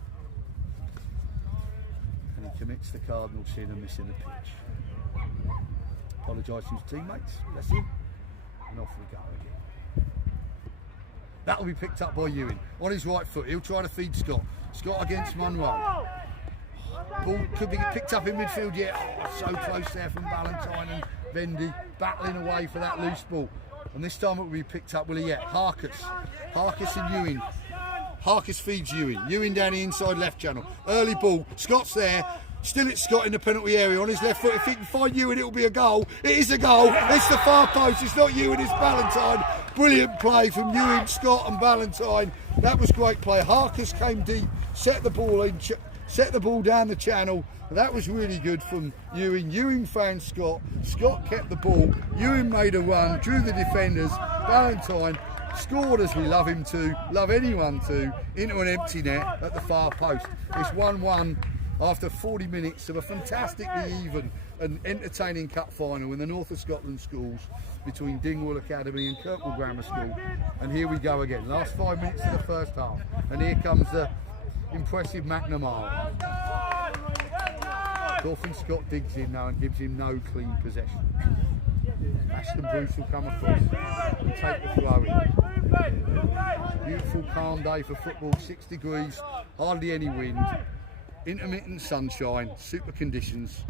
And he commits the cardinal sin and missing the pitch. Apologise to his teammates, bless him. And off we go again. That'll be picked up by Ewing. On his right foot, he'll try to feed Scott. Scott against Munro. Ball could be picked up in midfield yet. Oh, so close there from Valentine and Vendy, battling away for that loose ball. And this time it will be picked up, will he yet? Harkus and Ewing. Harkus feeds Ewing. Ewing down the inside left channel. Early ball. Scott's there. Still it's Scott in the penalty area on his left foot. If he can find Ewing, it'll be a goal. It is a goal. It's the far post. It's not Ewing, it's Valentine. Brilliant play from Ewing, Scott and Valentine. That was great play. Harkus came deep, set the ball in, set the ball down the channel. That was really good from Ewing. Ewing found Scott. Scott kept the ball. Ewing made a run, drew the defenders. Valentine scored as we love him to, love anyone to, into an empty net at the far post. It's 1-1 after 40 minutes of a fantastically even and entertaining cup final in the North of Scotland schools between Dingwall Academy and Kirkwall Grammar School. And here we go again. Last 5 minutes of the first half. And here comes the impressive McNamara. Dolphin Scott digs in now and gives him no clean possession. Ashton Bruce will come across and take the throw in. Beautiful calm day for football, 6 degrees, hardly any wind, intermittent sunshine, super conditions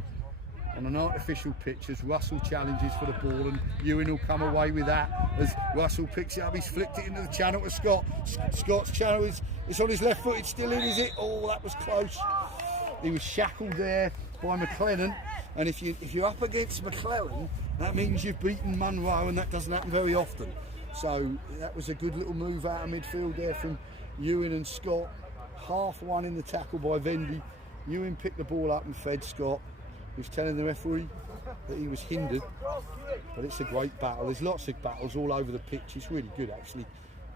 on an artificial pitch as Russell challenges for the ball and Ewing will come away with that as Russell picks it up. He's flicked it into the channel to Scott. Scott's channel is on his left foot, it's still in, is it? Oh, that was close. He was shackled there by McLennan, and if you're up against McLaren, that means you've beaten Munro, and that doesn't happen very often. So that was a good little move out of midfield there from Ewing and Scott. Half one in the tackle by Vendy. Ewing picked the ball up and fed Scott. He was telling the referee that he was hindered, but it's a great battle. There's lots of battles all over the pitch. It's really good actually.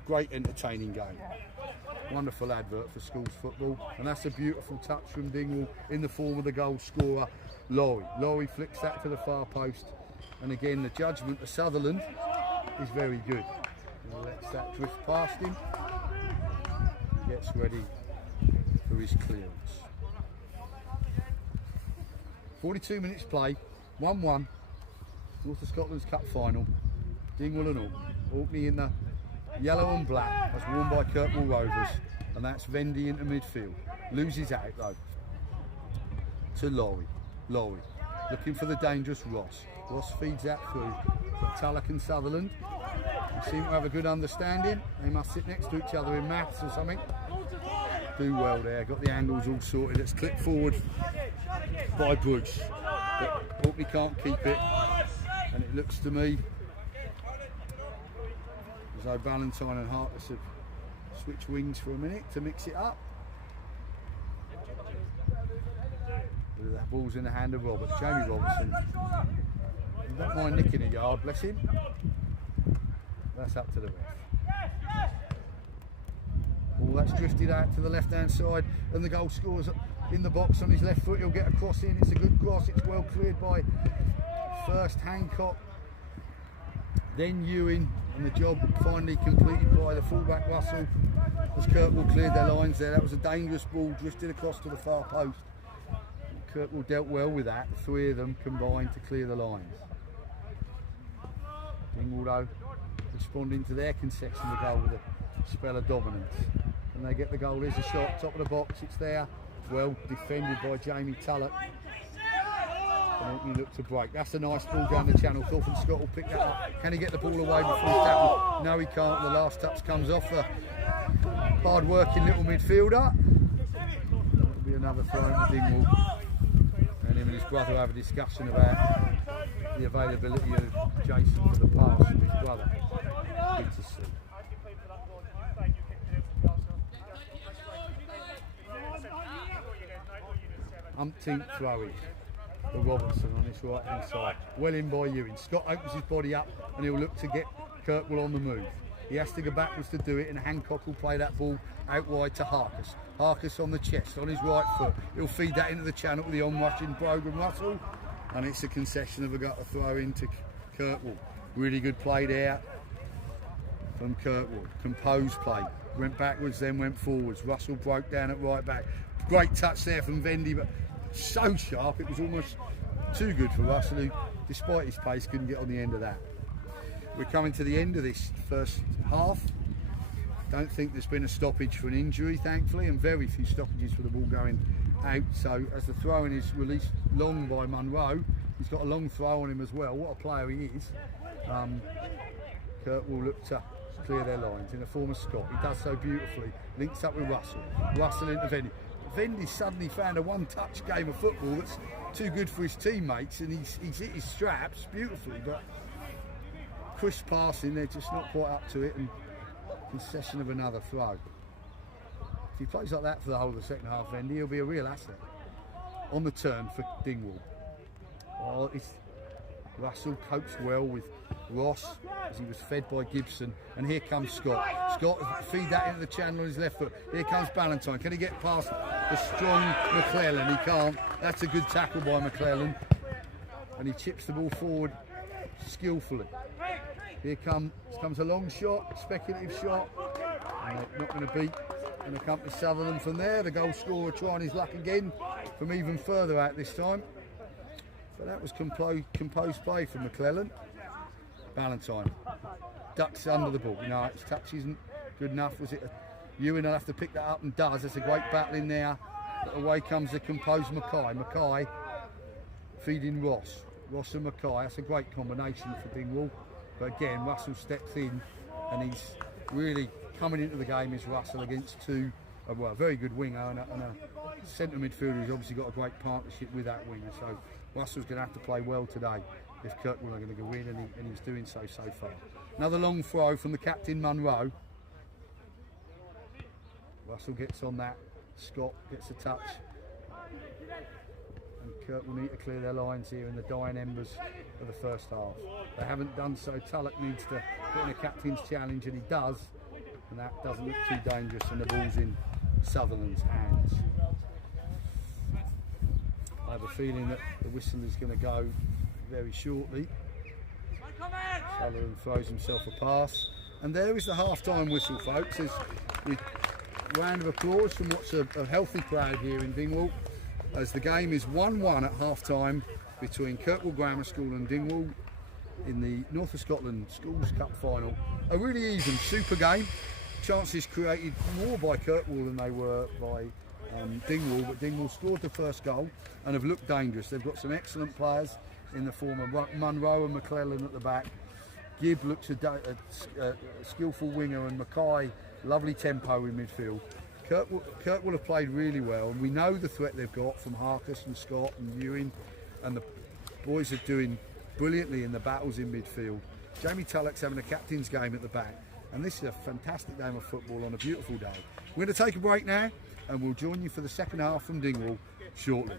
Great entertaining game. Wonderful advert for schools football, and that's a beautiful touch from Dingwall in the form of the goal scorer, Laurie. Laurie flicks that to the far post, and again the judgment of Sutherland is very good. He lets that drift past him, he gets ready for his clearance. 42 minutes play, 1-1, North of Scotland's Cup final, Dingwall and Orkney in the yellow and black, as worn by Kirkwall Rovers, and that's Vendy into midfield. Loses out though to Laurie. Laurie looking for the dangerous Ross. Ross feeds that through. But Tulloch and Sutherland seem to have a good understanding. They must sit next to each other in maths or something. Do well there. Got the angles all sorted. It's clipped forward by Bruce, but Orkney can't keep it, and it looks to me as though Valentine and Harkus have switched wings for a minute to mix it up. That ball's in the hand of Roberts, Jamie Robertson. He don't mind nicking a yard, bless him. That's up to the ref. Ball that's drifted out to the left-hand side, and the goal scorer's in the box on his left foot. He'll get a cross in. It's a good cross. It's well cleared by first Hancock, then Ewing, and the job finally completed by the fullback Russell as Kirkwall cleared their lines there. That was a dangerous ball drifted across to the far post. Kirkwall dealt well with that. The three of them combined to clear the lines. Dingwall though responding to their concession of the goal with a spell of dominance. And they get the goal. There's a shot, top of the box, it's there. Well defended by Jamie Tulloch. And He looked to break. That's a nice ball down the channel. Thorpe Scott will pick that up. Can he get the ball away before he's tackled? No, he can't. The last touch comes off the hard-working little midfielder. That'll be another throw into Dingwall. And him and his brother have a discussion about the availability of Jason for the pass from his brother. Good to see. Umpteenth throw-in for Robertson on his right hand side. Well in by Ewing. Scott opens his body up and he'll look to get Kirkwall on the move. He has to go backwards to do it, and Hancock will play that ball out wide to Harkus. Harkus on the chest, on his right foot. He'll feed that into the channel with the on-rushing Brogan Russell, and it's a concession of a throw in to Kirkwall. Really good play there from Kirkwall. Composed play. Went backwards, then went forwards. Russell broke down at right back. Great touch there from Vendy, but so sharp it was almost too good for Russell, who, despite his pace, couldn't get on the end of that. We're coming to the end of this first half. Don't think there's been a stoppage for an injury, thankfully, and very few stoppages for the ball going out. So as the throw-in is released long by Munro, he's got a long throw on him as well. What a player he is. Kurt will look to clear their lines in the form of Scott. He does so beautifully. Links up with Russell. Russell into Vendy. Vendy suddenly found a one-touch game of football that's too good for his teammates, and he's hit his straps beautifully, but crisp passing, they're just not quite up to it, and concession of another throw. If he plays like that for the whole of the second half, Vendy, he'll be a real asset. On the turn for Dingwall. Oh, Russell copes well with Ross as he was fed by Gibson, and here comes Scott. Scott feed that into the channel on his left foot. Here comes Ballantyne. Can he get past the strong McClellan? He can't. That's a good tackle by McClellan, and he chips the ball forward skillfully. Here comes a long shot, speculative shot, and they're not going to beat and accompany Sutherland from there. The goal scorer trying his luck again from even further out this time. But that was composed play from McClellan. Ballantyne ducks under the ball. You know, his touch isn't good enough. Was it? Ewan will have to pick that up, and does. There's a great battle in there. But away comes the composed Mackay. Mackay feeding Ross. Ross and Mackay. That's a great combination for Dingwall. But again, Russell steps in, and he's really coming into the game. Is Russell against two, well, a very good winger and a centre midfielder who's obviously got a great partnership with that winger. So Russell's going to have to play well today if Kirkwall are going to go in, and he's doing so far. Another long throw from the captain Munro. Russell gets on that. Scott gets a touch. And Kirk will need to clear their lines here in the dying embers of the first half. They haven't done so. Tullock needs to put in a captain's challenge, and he does. And that doesn't look too dangerous, and the ball's in Sutherland's hands. I have a feeling that the whistle is going to go very shortly. Sutherland throws himself a pass, and there is the half-time whistle, folks. As we round of applause from what's a healthy crowd here in Dingwall, as the game is 1-1 at half-time between Kirkwall Grammar School and Dingwall in the North of Scotland Schools Cup final. A really even, super game. Chances created more by Kirkwall than they were by Dingwall, but Dingwall scored the first goal and have looked dangerous. They've got some excellent players in the form of Munro and McClellan at the back. Gibb looks a skillful winger, and Mackay, lovely tempo in midfield. Kirkwall have played really well, and we know the threat they've got from Harkus and Scott and Ewing, and the boys are doing brilliantly in the battles in midfield. Jamie Tullock's having a captain's game at the back, and this is a fantastic game of football on a beautiful day. We're going to take a break now, and we'll join you for the second half from Dingwall shortly.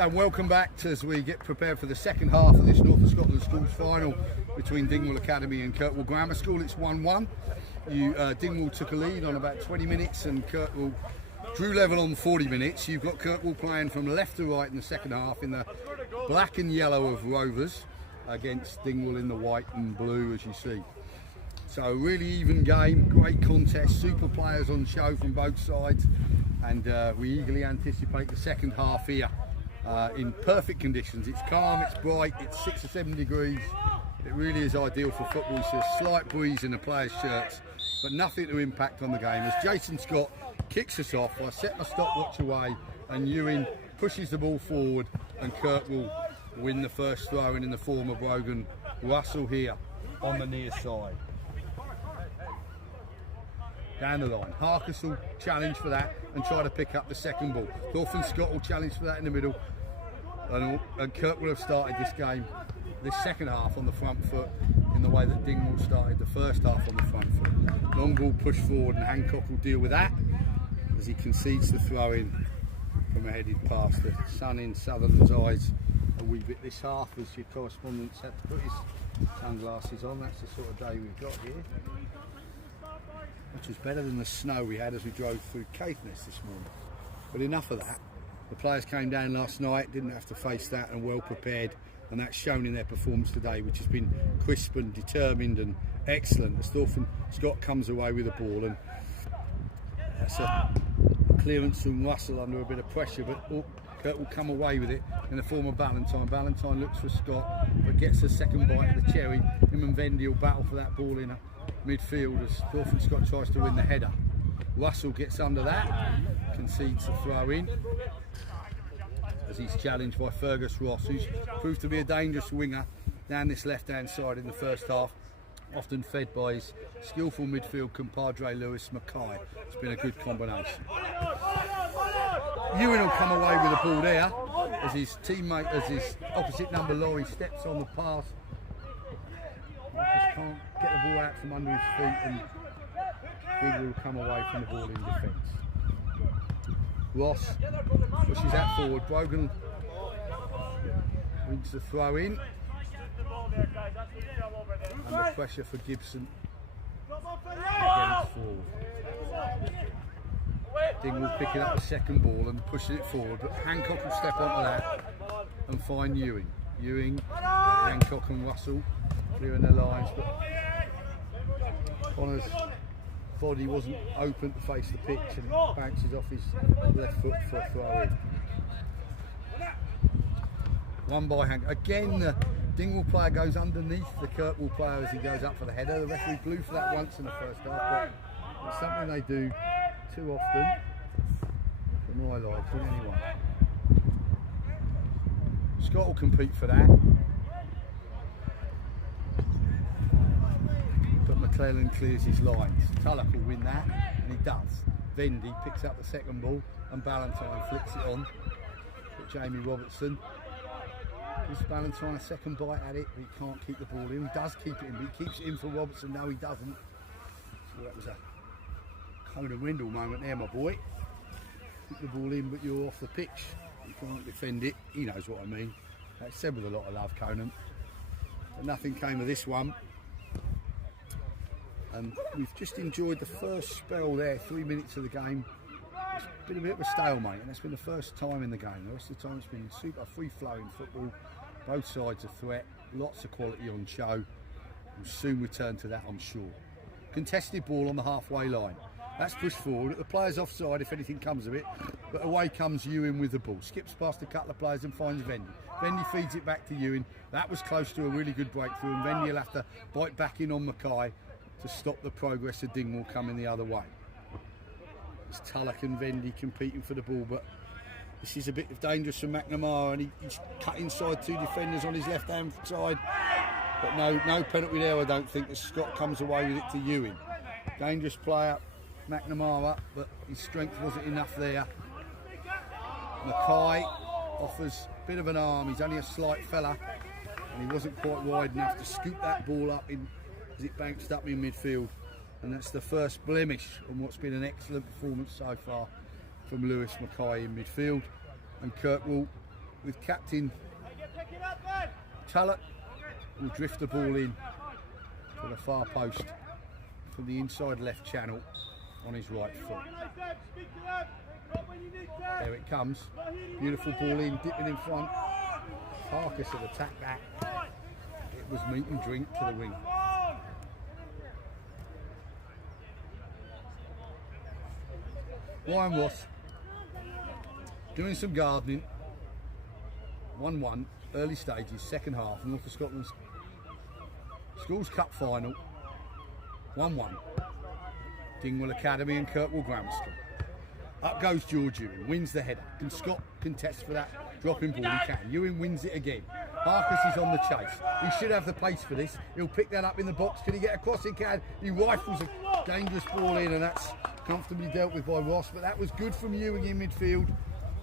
And welcome back as we get prepared for the second half of this North of Scotland Schools final between Dingwall Academy and Kirkwall Grammar School. It's 1-1. Dingwall took a lead on about 20 minutes and Kirkwall drew level on 40 minutes. You've got Kirkwall playing from left to right in the second half in the black and yellow of Rovers against Dingwall in the white and blue, as you see. So a really even game, great contest, super players on show from both sides, and we eagerly anticipate the second half here in perfect conditions. It's calm, it's bright, it's 6 or 7 degrees. It really is ideal for football. It's a slight breeze in the players' shirts, but nothing to impact on the game. As Jason Scott kicks us off, I set my stopwatch away and Ewing pushes the ball forward and Kirkwall win the first throw in the form of Brogan Russell here on the near side. Down the line, Harkus will challenge for that and try to pick up the second ball. Thorfinn Scott will challenge for that in the middle, and Kirk will have started this game, this second half, on the front foot in the way that Dingwall started the first half on the front foot. Long ball push forward and Hancock will deal with that as he concedes the throw in from a headed pass. The sun in Sutherland's eyes a wee bit this half as your correspondent had to put his sunglasses on. That's the sort of day we've got here, which was better than the snow we had as we drove through Caithness this morning. But enough of that. The players came down last night, didn't have to face that, and well prepared, and that's shown in their performance today, which has been crisp and determined and excellent as Thorfinn Scott comes away with the ball, and that's a clearance from Russell under a bit of pressure, but Kurt will come away with it in the form of Ballantyne. Ballantyne looks for Scott, but gets a second bite of the cherry. Him and Vendy will battle for that ball in midfield as Thorfinn Scott tries to win the header. Russell gets under that, concedes the throw in as he's challenged by Fergus Ross, who's proved to be a dangerous winger down this left-hand side in the first half, often fed by his skillful midfield compadre Lewis Mackay. It's been a good combination. Ewing will come away with the ball there as his teammate, as his opposite number Laurie steps on the pass. Just can't get the ball out from under his feet, and Big will come away from the ball in defence. Ross pushes that forward. Brogan wins the throw in, and the pressure for Gibson again forward. Dingwall picking up the second ball and pushing it forward, but Hancock will step onto that and find Ewing. Ewing, Hancock and Russell clearing their lines, but Connor's body wasn't open to face the pitch and it bounces off his left foot for a throw in. One by Hancock. Again, the Dingwall player goes underneath the Kirkwall player as he goes up for the header. The referee blew for that once in the first half, but it's something they do too often for my liking anyway. Scott will compete for that, but McClellan clears his lines. Tulloch will win that, and he does. Vendy picks up the second ball and Ballantyne flicks it on for Jamie Robertson. Gives Ballantyne a second bite at it, but he can't keep the ball in. He does keep it in, but he keeps it in for Robertson. No, he doesn't. So that was a Conan Wendell moment there, my boy. Keep the ball in, but you're off the pitch. You can't defend it. He knows what I mean. That's said with a lot of love, Conan. But nothing came of this one. And we've just enjoyed the first spell there, 3 minutes of the game. It's been a bit of a stalemate, and that's been the first time in the game. The rest of the time it's been super free-flowing football. Both sides a threat, lots of quality on show. We'll soon return to that, I'm sure. Contested ball on the halfway line. That's pushed forward. The player's offside if anything comes of it, but away comes Ewing with the ball. Skips past a couple of players and finds Vendy. Vendy feeds it back to Ewing. That was close to a really good breakthrough, and Vendy will have to bite back in on Mackay to stop the progress of Dingwall coming the other way. It's Tulloch and Vendy competing for the ball, but this is a bit dangerous from McNamara, and he's cut inside two defenders on his left-hand side. But no penalty there, I don't think, as Scott comes away with it to Ewing. Dangerous player, McNamara, but his strength wasn't enough there. Mackay offers a bit of an arm. He's only a slight fella, and he wasn't quite wide enough to scoop that ball up in as it bounced up in midfield. And that's the first blemish on what's been an excellent performance so far from Lewis Mackay in midfield. And Kirkwall with captain Tullock, will drift the ball in to the far post from the inside left channel on his right foot. There it comes. Beautiful ball in, dipping in front. Harkus had attacked that. It was meat and drink to the wing. Ryan Ross doing some gardening. 1-1, early stages, second half, North of Scotland Schools Cup final. 1-1. Dingwall Academy and Kirkwall Grammar School. Up goes George Ewing, wins the header. Can Scott contest for that dropping ball? He can. Ewing wins it again. Harkus is on the chase. He should have the pace for this. He'll pick that up in the box. Can he get across? He can. He rifles a dangerous ball in, and that's comfortably dealt with by Ross. But that was good from Ewing in midfield.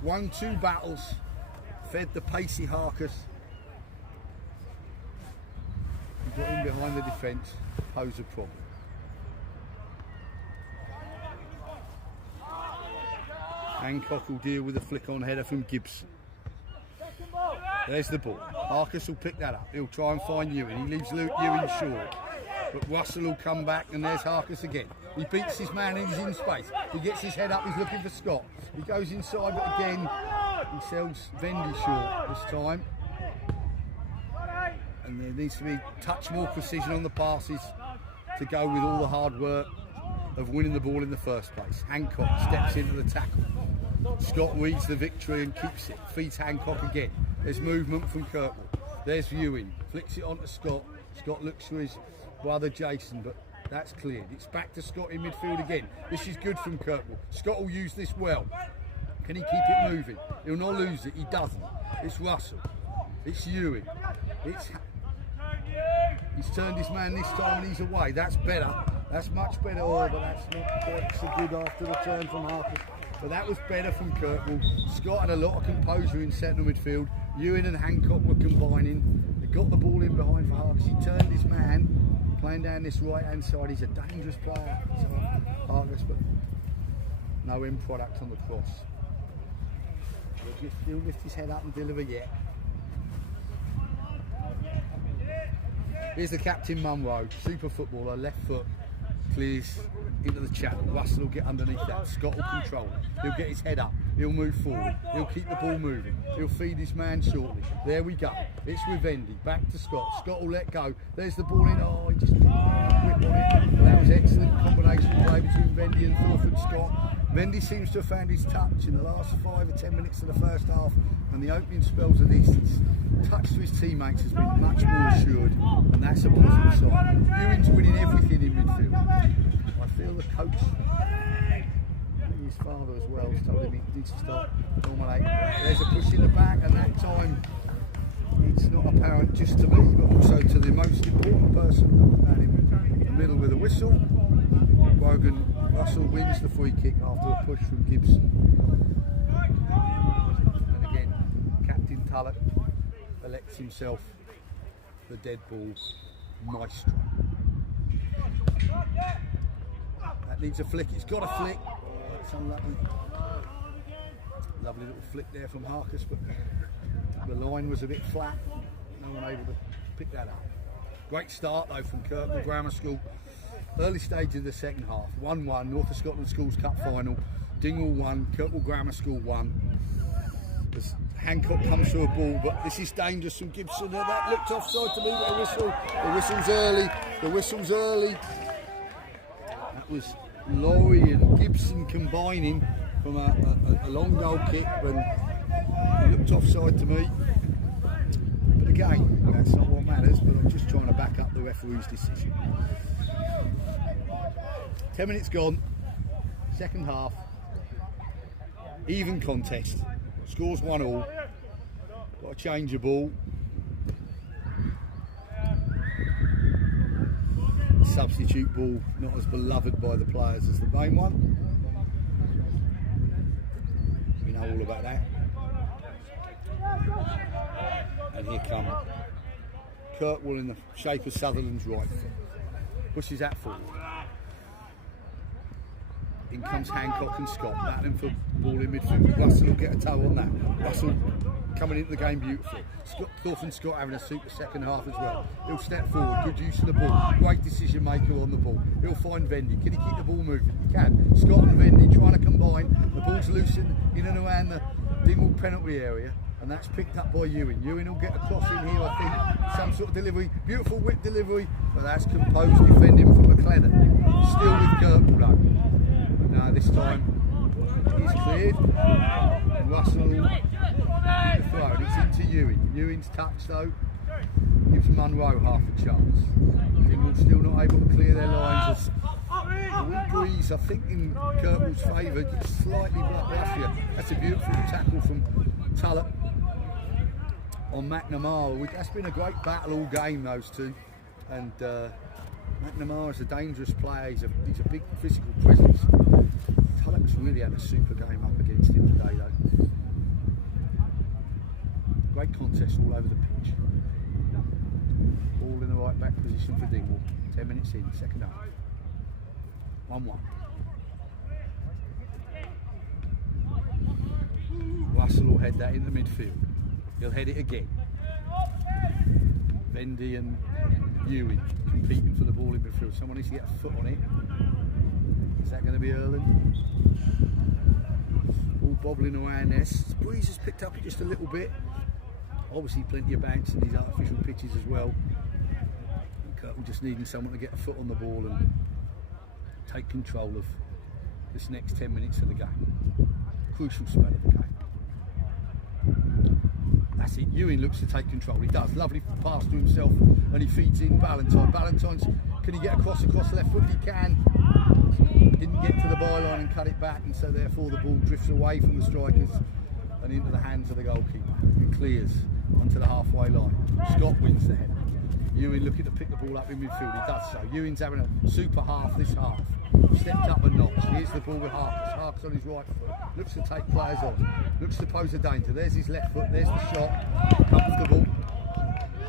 1-2 battles. Fed the pacey Harkus. He got in behind the defence. Posed a problem. Hancock will deal with a flick-on header from Gibson. There's the ball. Harkus will pick that up. He'll try and find Ewing. He leaves Ewing short. But Russell will come back, and there's Harkus again. He beats his man and he's in space. He gets his head up, he's looking for Scott. He goes inside, but again, he sells Vendy short this time. And there needs to be touch more precision on the passes to go with all the hard work of winning the ball in the first place. Hancock steps into the tackle. Scott reads the victory and keeps it. Feeds Hancock again. There's movement from Kirkwall. There's Ewing. Flicks it on to Scott. Scott looks for his brother Jason, but that's cleared. It's back to Scott in midfield again. This is good from Kirkwall. Scott will use this well. Can he keep it moving? He'll not lose it. He doesn't. It's Russell. It's Ewing. He's turned his man this time and he's away. That's better. That's much better. Oh, but that's not quite so good after the turn from Harkus. But that was better from Kirkwall. Scott had a lot of composure in central midfield. Ewing and Hancock were combining. They got the ball in behind for Harkus. He turned his man, playing down this right-hand side. He's a dangerous player, Harkus, but no end product on the cross. He'll lift his head up and deliver yet. Here's the captain Munro, super footballer, left foot, clears into the channel. Russell will get underneath that. Scott will control it. He'll get his head up. He'll move forward. He'll keep the ball moving. He'll feed his man shortly. There we go. It's with Vendy. Back to Scott. Scott will let go. There's the ball in. Oh, he just whipped on it. Well, that was excellent combination play between Vendy and Thorford Scott. Vendy seems to have found his touch in the last 5 or 10 minutes of the first half, and the opening spells of this, his touch to his teammates has been much more assured, and that's a positive sign. Ewing's winning everything in midfield. I feel the coach, his father as well, has told him he needs to start normally. There's a push in the back, and that time it's not apparent just to me, but also to the most important person down in the middle with a whistle. Russell wins the free kick after a push from Gibson. And again, Captain Tullock elects himself the dead ball maestro. That needs a flick. It's got a flick. That's unlucky. Lovely little flick there from Harkus, but the line was a bit flat. No one able to pick that up. Great start though from Kirkwall Grammar School. Early stage of the second half. 1-1, North of Scotland Schools Cup final. Dingwall 1, Kirkwall Grammar School 1. As Hancock comes to a ball, but this is dangerous from Gibson. That looked offside to me with a whistle. The whistle's early. The whistle's early. That was Laurie and Gibson combining from a long goal kick, and it looked offside to me. But again, that's not what matters, but I'm just trying to back up the referee's decision. 10 minutes gone, second half, even contest, scores 1-1, got to change the ball. The substitute ball, not as beloved by the players as the main one. We know all about that. And here come Kirkwall in the shape of Sutherland's right foot, pushes that forward. In comes Hancock and Scott, battling for ball in midfield. Russell will get a toe on that. Russell coming into the game beautifully. Thorpe and Scott having a super second half as well. He'll step forward, good use of the ball, great decision maker on the ball. He'll find Vendy. Can he keep the ball moving? He can. Scott and Vendy trying to combine. The ball's loose in and around the Dingwall penalty area, and that's picked up by Ewing. Ewing will get a cross in here, I think. Some sort of delivery, beautiful whip delivery, but that's composed defending from McLennan. Still with Kirkwood though. Now this time he's cleared, and Russell the throw, and it's into Ewing. Ewing's touch though gives Munro half a chance. Dingwall still not able to clear their lines. The wind breeze, I think, in Kirkwood's favour, just slightly bluffier. That's a beautiful tackle from Tullett on McNamara. That's been a great battle all game, those two. And McNamara's a dangerous player. He's a big physical presence. Tullock's really had a super game up against him today, though. Great contest all over the pitch. All in the right back position for Dingwall. 10 minutes in, second half. 1-1. Russell will head that into midfield. He'll head it again. Vendy and Ewing competing for the ball in midfield. Someone needs to get a foot on it. Is that going to be Erlen? All bobbling around there. The breeze has picked up just a little bit. Obviously plenty of bounce in these artificial pitches as well. Kirkwood just needing someone to get a foot on the ball and take control of this next 10 minutes of the game. Crucial spell of the game. That's it. Ewing looks to take control. He does. Lovely pass to himself, and he feeds in Ballantyne. Ballantyne's, can he get across left foot? He can. Didn't get to the byline and cut it back, and so therefore the ball drifts away from the strikers and into the hands of the goalkeeper. It clears onto the halfway line. Scott wins the header. Ewing looking to pick the ball up in midfield. He does so. Ewing's having a super half this half. Stepped up a notch. Here's the ball with Harkes. Harkes on his right foot. Looks to take players on. Looks to pose a danger. There's his left foot. There's the shot. Comfortable.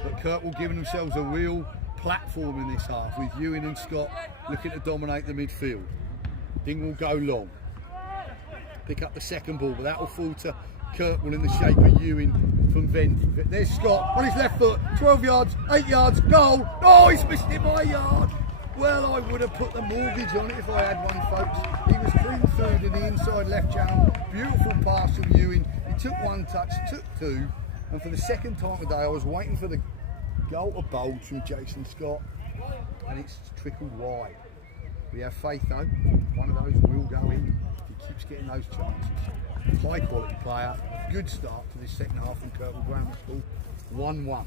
But Kirkwood giving themselves a real platform in this half with Ewing and Scott looking to dominate the midfield. Dingwall go long. Pick up the second ball, but that will fall to Kirkwood in the shape of Ewing from Vendy. There's Scott on his left foot. 12 yards, 8 yards, goal. Oh, he's missed it by a yard. Well, I would have put the mortgage on it if I had one, folks. He was clean through to the inside left channel. Beautiful pass from Ewing. He took one touch, took two, and for the second time today, I was waiting for the goal to bulge from Jason Scott, and it's trickled wide. We have faith though. One of those will go in if he keeps getting those chances. High quality player. Good start to this second half from Kirkwood Grammar School. 1-1.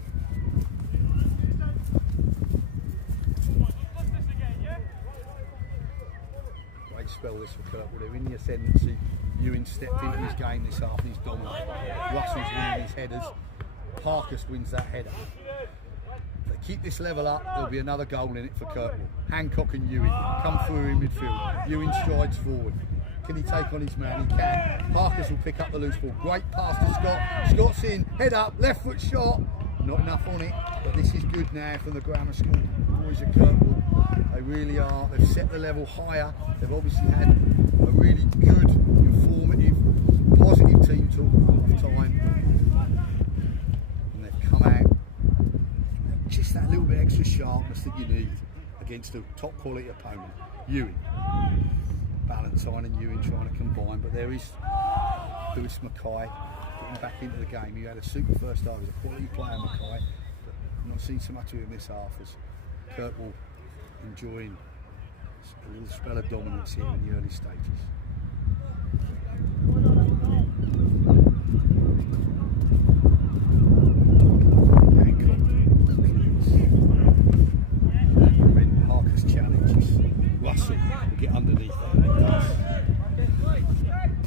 Great spell this for Kirkwood. They're in the ascendancy. Ewing stepped into his game this half and he's dominated. Russell's winning his headers. Parkus wins that header. If they keep this level up, there'll be another goal in it for Kirkwood. Hancock and Ewing come through in midfield. Ewing strides forward. Can he take on his man? He can. Parkus will pick up the loose ball. Great pass to Scott. Scott's in. Head up. Left foot shot. Not enough on it. But this is good now from the grammar school boys at Kirkwood. They really are. They've set the level higher. They've obviously had a really good, informative, positive team talk half time. And they've come out. Just that little bit extra sharpness that you need against a top quality opponent. Ewing. Ballantyne and Ewing trying to combine, but there is Lewis Mackay getting back into the game. He had a super first half. He's a quality player, Mackay, but I've not seen so much of him this half as Kirkwood enjoying a little spell of dominance here in the early stages. Harkers challenges. Russell will get underneath there.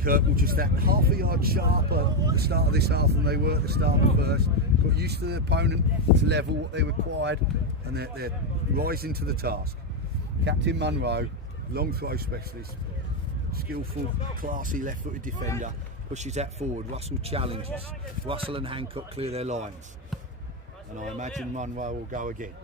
Kirkwood just that half a yard sharper at the start of this half than they were at the start of the first. Got used to the opponent to level what they required, and they're rising to the task. Captain Munro, long throw specialist, skillful, classy left-footed defender, pushes that forward. Russell challenges. Russell and Hancock clear their lines, and I imagine Munro will go again.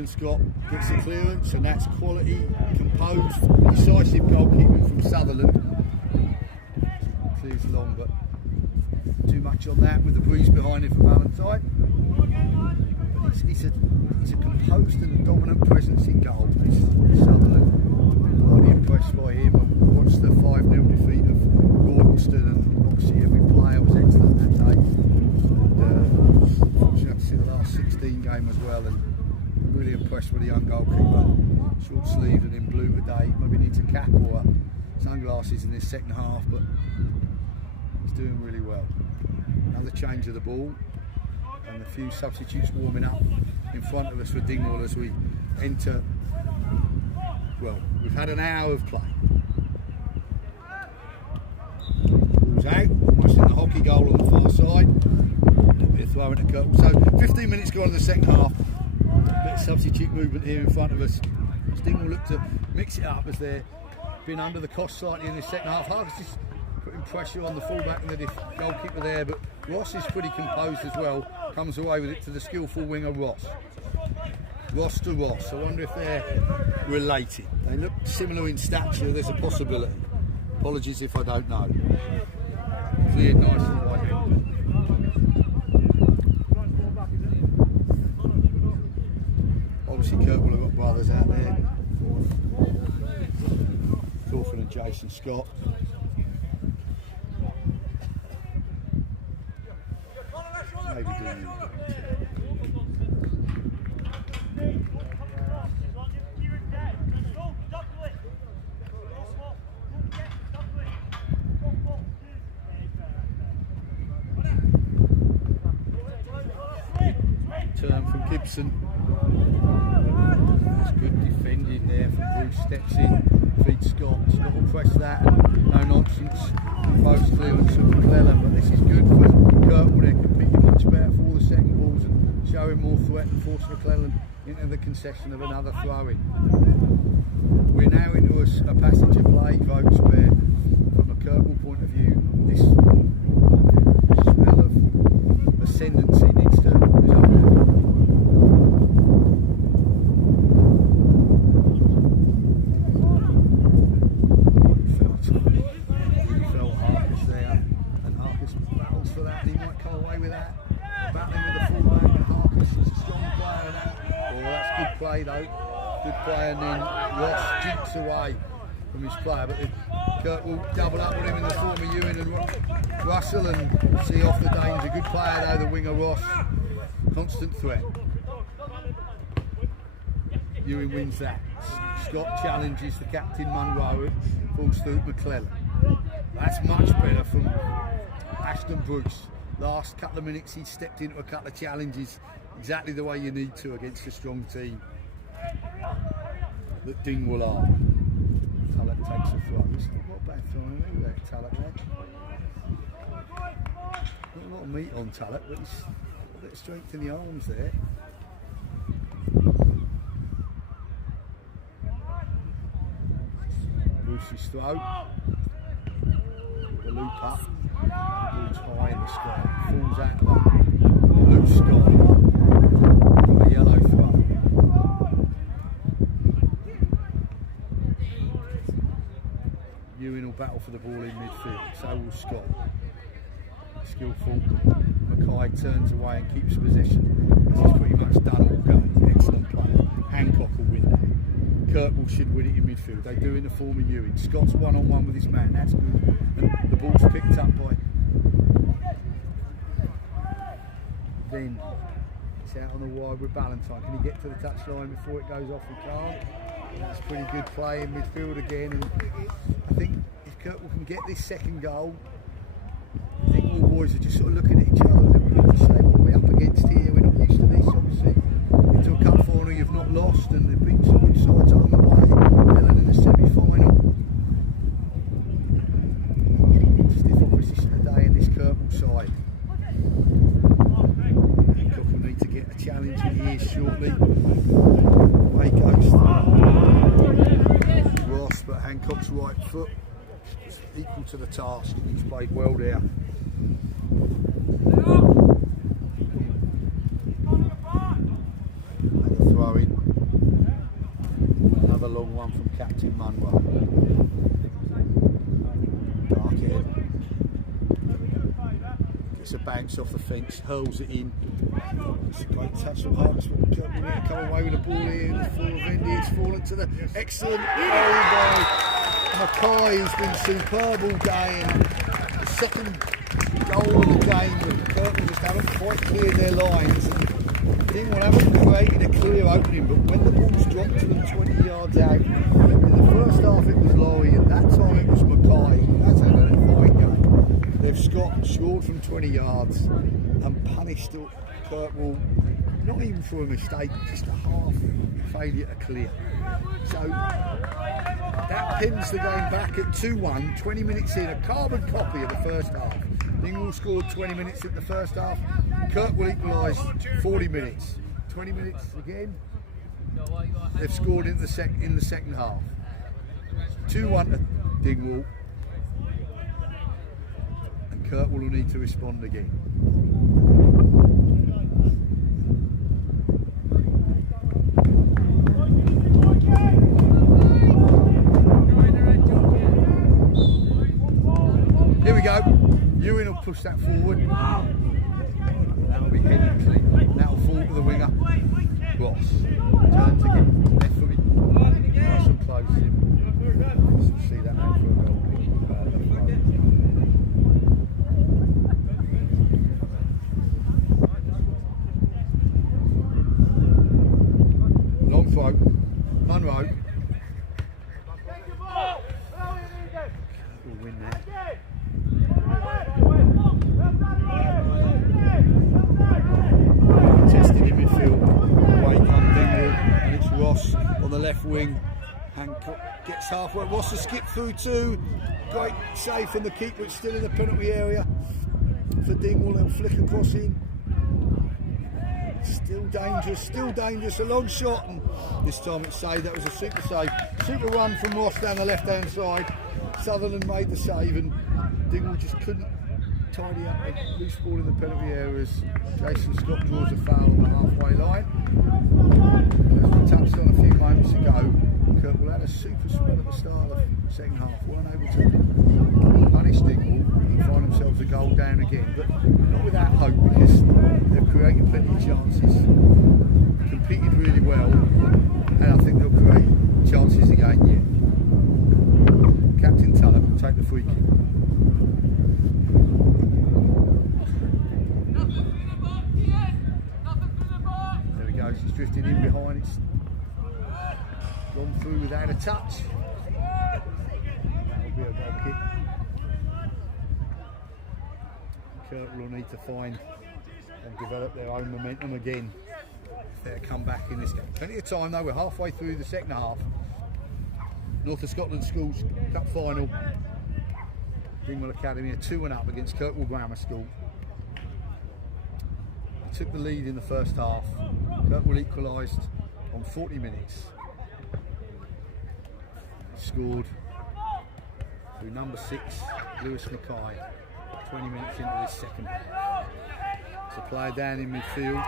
Nathan Scott gets the clearance, and that's quality, composed, decisive goalkeeping from Sutherland. Clears long, but too much on that with the breeze behind him for Valentine. But he's a composed and dominant presence in goal. Sutherland, quite impressed by him. I watched the 5-0 defeat of Gordonston, and obviously every player was excellent that day. Fortunate to see the last 16 game as well, and really impressed with the young goalkeeper. Short sleeved and in blue today. Maybe needs a cap or sunglasses in this second half, but he's doing really well. Another change of the ball, and a few substitutes warming up in front of us for Dingwall as we enter. Well, we've had an hour of play. Ball's out, almost in the hockey goal on the far side. A bit of throwing at Kirkwall. So 15 minutes gone in the second half. A bit of substitute movement here in front of us. Dingwall look to mix it up as they're been under the cost slightly in the second half. Harkus is putting pressure on the fullback and the goalkeeper there, but Ross is pretty composed as well. Comes away with it to the skillful winger Ross. Ross to Ross. I wonder if they're related. They look similar in stature. There's a possibility. Apologies if I don't know. Cleared nicely by him. Obviously Kirkwall have got brothers out there. Thorfinn and Jason Scott. Maybe doing turn from Gibson. That's good defending there from Bruce. Steps in, feeds Scott. Scott will press that. No nonsense. Post clearance from McClellan, but this is good for Kirkwall. They're competing much better for all the second balls and showing more threat and force McClellan into the concession of another throw-in. We're now into a passage of play, folks, where from a Kirkwall point of view, this spell of ascendancy needs to resolve. Really felt Harkus there, and Harkus battles for that, and he might come away with that. Battling with the fullback, and Harkus is a strong player in that. Oh, that's good play though. Good play, and then Ross jumps away from his player, but Kirk will double up with him in the form of Ewan and Russell, and see off the Danes. A good player though, the winger Ross. Constant threat. Ewan wins that. Scott challenges the captain Munro, falls through McClellan. That's much better from Ashton Bruce. Last couple of minutes he stepped into a couple of challenges, exactly the way you need to against a strong team that Dingwall are. Tullock takes a throw. It's not a bad throw anyway, there, Tullock there. Not a lot of meat on Tullock, but he's got a bit of strength in the arms there. Bruce's throw. The loop up. Ball's high in the sky. Falls out of the blue sky. Got a yellow throw. Ewan will battle for the ball in midfield. So will Scott. Skillful. Mackay turns away and keeps possession. He's pretty much done all game. Excellent play. Hancock will win that. Kirkwall should win it in midfield. They do in the form of Ewan. Scott's one-on-one with his man. That's good. And the ball's picked up by. Then it's out on the wide with Ballantyne. Can he get to the touchline before it goes off? He can't. That's pretty good play in midfield again. And I think if Kirkwall can get this second goal, I think all boys are just sort of looking at each other a little bit to say, what are we up against here? We're not used to this, obviously. Into a cup final you've not lost, and they've beaten some good sides along the way. Ellen in the semi-final. Stiff opposition today in this Kirkwall side. Hancock will need to get a challenge in here shortly. Away goes Ross, but Hancock's right foot is equal to the task, and he's played well there. And the throw in. Manuel. Darkhead. Gets a bounce off the fence, hurls it in. It's a great touch from Harks. We need to come away with the ball here. The full of Indy. It's fallen to the excellent goal by Mackay, who's been superb all day. And the second goal of the game, but Kirkwood just haven't quite cleared their lines. Dingwall haven't created a clear opening, but when the ball's dropped to them 20 yards out, in the first half it was Laurie, and that time it was Mackay. That's had a fine game. They've scored from 20 yards and punished Kirkwall, not even for a mistake, just a half failure to clear. So that pins the game back at 2-1, 20 minutes in, a carbon copy of the first half. Dingwall scored 20 minutes in the first half. Kirkwall equalised 40 minutes. 20 minutes again. They've scored in the second half. 2-1 to Dingwall. And Kirkwall will need to respond again. Here we go. Ewan will push that forward. That'll be headed clean. That'll fall to the winger. Ross turns again. Left footed. Nice and close him. See that out for a goal. Long throw. Munro. We'll win there. Tested in midfield, away come Dingwall, and it's Ross on the left wing. Hancock gets halfway. Ross has skipped through two. Great save from the keeper. It's still in the penalty area for Dingwall. They'll flick across in. Still dangerous. A long shot, and this time it's saved. That was a super save. Super run from Ross down the left-hand side. Sutherland made the save, and Dingwall just couldn't tidy up a loose ball in the penalty area as Jason Scott draws a foul on the halfway line. As we touched on a few moments ago, Kirkwall had a super spell at the start of the second half, weren't able to punish Dingwall and find themselves a goal down again, but not without hope, because they've created plenty of chances, competed really well, and I think they'll create chances again yet. Captain Tulloch will take the free kick. There he goes, he's drifted in behind, it's gone through without a touch. That'll be a goal kick. Kirk will need to find and develop their own momentum again if they're come back in this game. Plenty of time though, we're halfway through the second half. North of Scotland Schools Cup final. Dingwall Academy are 2-1 up against Kirkwall Grammar School. They took the lead in the first half. Kirkwall equalised on 40 minutes. Scored through number 6, Lewis Mackay, 20 minutes into this second half. It's a player down in midfield.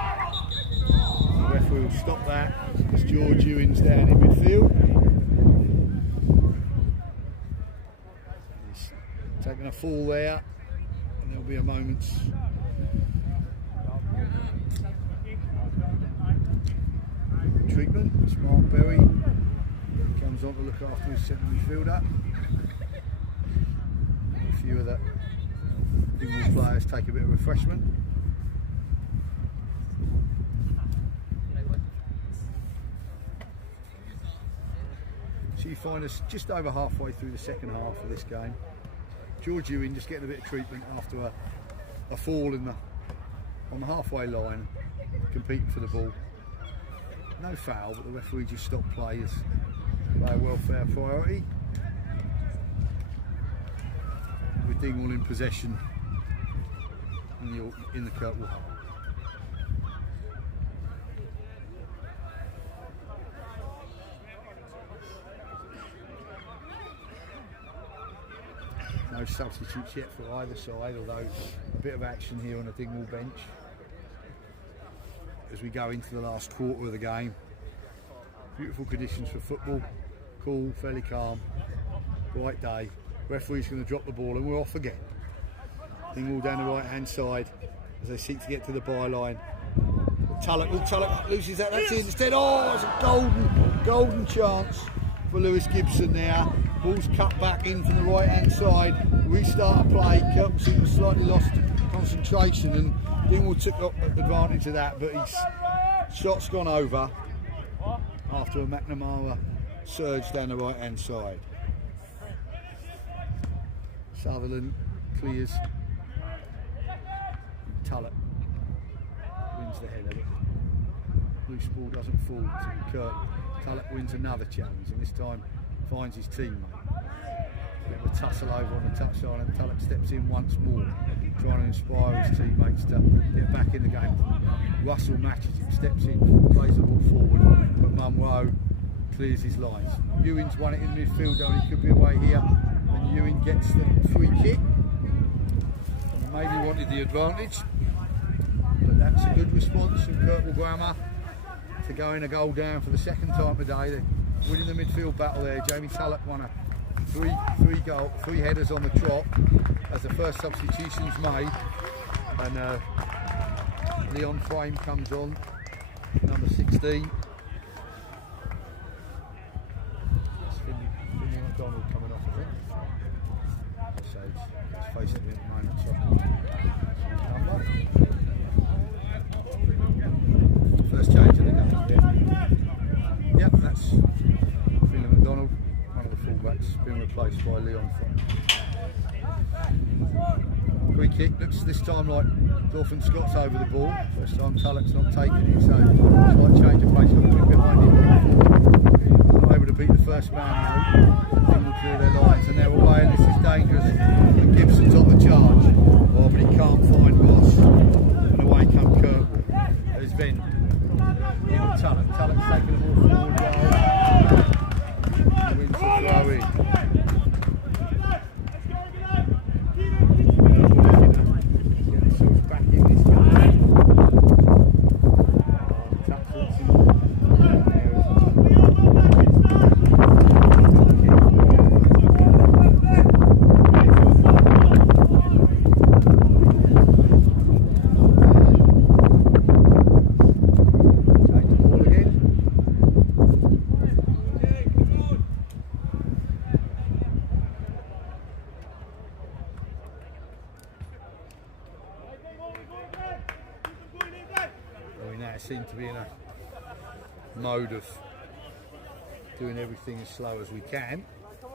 The referee will stop that as George Ewing's down in midfield. He's taking a fall there, and there'll be a moment's treatment. It's Mark Berry. Comes on to look after his second midfielder. A few of the Dingwall players take a bit of refreshment. So you find us just over halfway through the second half of this game. George Ewing just getting a bit of treatment after a fall on the halfway line, competing for the ball. No foul, but the referee just stopped play as player welfare priority. With Dingwall in possession in the Kirkwall half. No substitutes yet for either side, although a bit of action here on the Dingwall bench as we go into the last quarter of the game. Beautiful conditions for football. cool, fairly calm, bright day. Referee's going to drop the ball and we're off again. Dingwall down the right hand side as they seek to get to the byline. Tulloch loses that, that's it instead. Oh, it's a golden chance for Lewis Gibson there. Ball's cut back in from the right hand side. Restart a play. Kirkwood slightly lost concentration and Dingwall took advantage of that, but his shot's gone over after a McNamara surge down the right hand side. Sutherland clears. Tulloch wins the header. Loose ball doesn't fall to Kirk. Tulloch wins another challenge and this time finds his teammate. Bit of a tussle over on the touchline and Tulloch steps in once more, trying to inspire his teammates to get back in the game. Russell matches him, steps in, plays the ball forward, but Munro clears his lines. Ewing's won it in midfield though, he could be away here, and Ewing gets the free kick. Maybe wanted the advantage, but that's a good response from Kirkwall Grammar to going a goal down for the second time today. They're winning the midfield battle there. Jamie Tulloch won a three headers on the trot as the first substitution's made, and Leon Frame comes on, number 16. That's Finley McDonald coming off, I think. So it's facing me at the moment, so first change of the game. Yep, that's Finley McDonald, one of the fullbacks, being replaced by Leon Frame. Free kick, looks this time like Dolphin Scott's over the ball. First time Tulloch's not taking it, so slight change of pace, looking behind him. Not able to beat the first man though. They will clear their lines and they're away, and this is dangerous. And Gibson's on the charge. Oh, but he can't find Ross. And away come Kirkwall. There's Ben. In Tulloch. Tulloch's taking the ball forward goal. Wins the throw in. Seem to be in a mode of doing everything as slow as we can. So,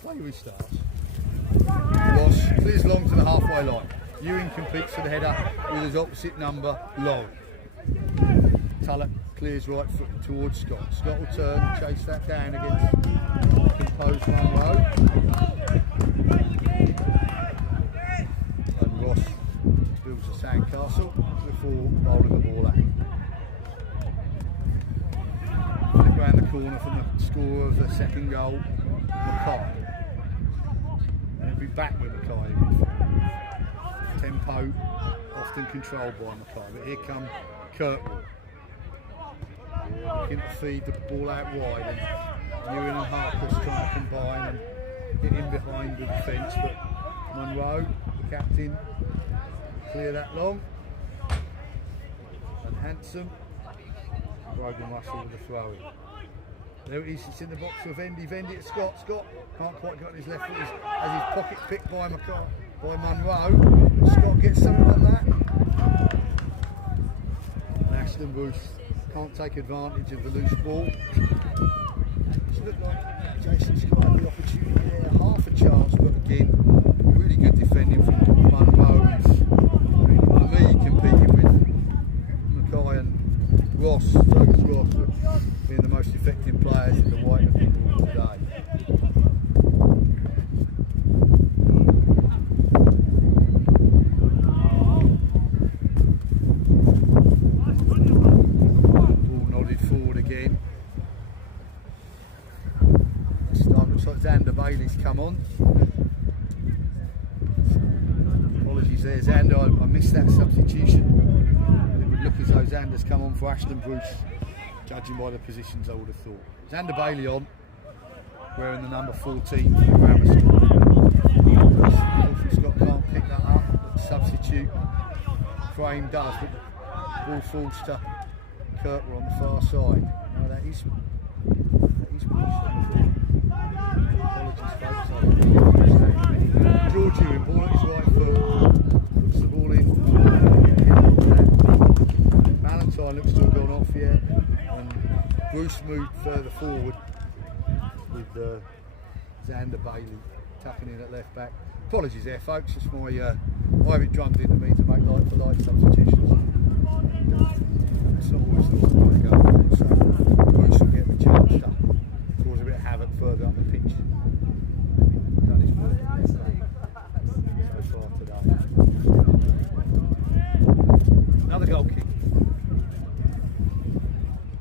play restarts. Ross clears long to the halfway line. Ewing competes for the header with his opposite number, Long. Tulloch clears right foot towards Scott. Scott will turn and chase that down against composed Munro. And Ross builds a sandcastle before bowling the ball out. Flip round the corner from the score of the second goal, Mackay. And he'll be back with Mackay. Tempo often controlled by Mackay, but here come Kirkwall. Looking to feed the ball out wide, and Ewing and Harper's trying to combine and get in behind the defence, but Munro, the captain, clear that long. And Handsome, Brogan Russell with the throw in. There it is, it's in the box for Vendy. Vendy at Scott. Scott can't quite get on his left foot as his pocket picked by Munro. Scott gets something on that. And Ashton Bruce can't take advantage of the loose ball. It looked like Jason Scott had the opportunity there, half a chance, but again, really good defending from Munro, who's for me competing with Mackay and Ross, Fergus Ross, being the most effective players in the white and people today. Ball nodded forward again. This time looks like Xander Bailey's come on. Apologies there, Xander, I missed that substitution. Look as though Xander's come on for Ashton Bruce, judging by the positions I would have thought. Xander Bailey on, wearing the number 14 for the Grammar School. Norfolk Scott can't pick that up, but the substitute frame does, but the ball falls to Kirkwall on the far side. No, that is Apologies folks, George Ewing, ball at his right foot, puts the ball in, Valentine looks to have gone off yet, and Bruce moved further forward with Xander Bailey tucking in at left back. Apologies there folks, it's my, I have it drummed into me to make light for light substitutions. It's not always the way to go, so Bruce will get the chance to cause a bit of havoc further up the pitch. Done his work so far today. Another goal kick.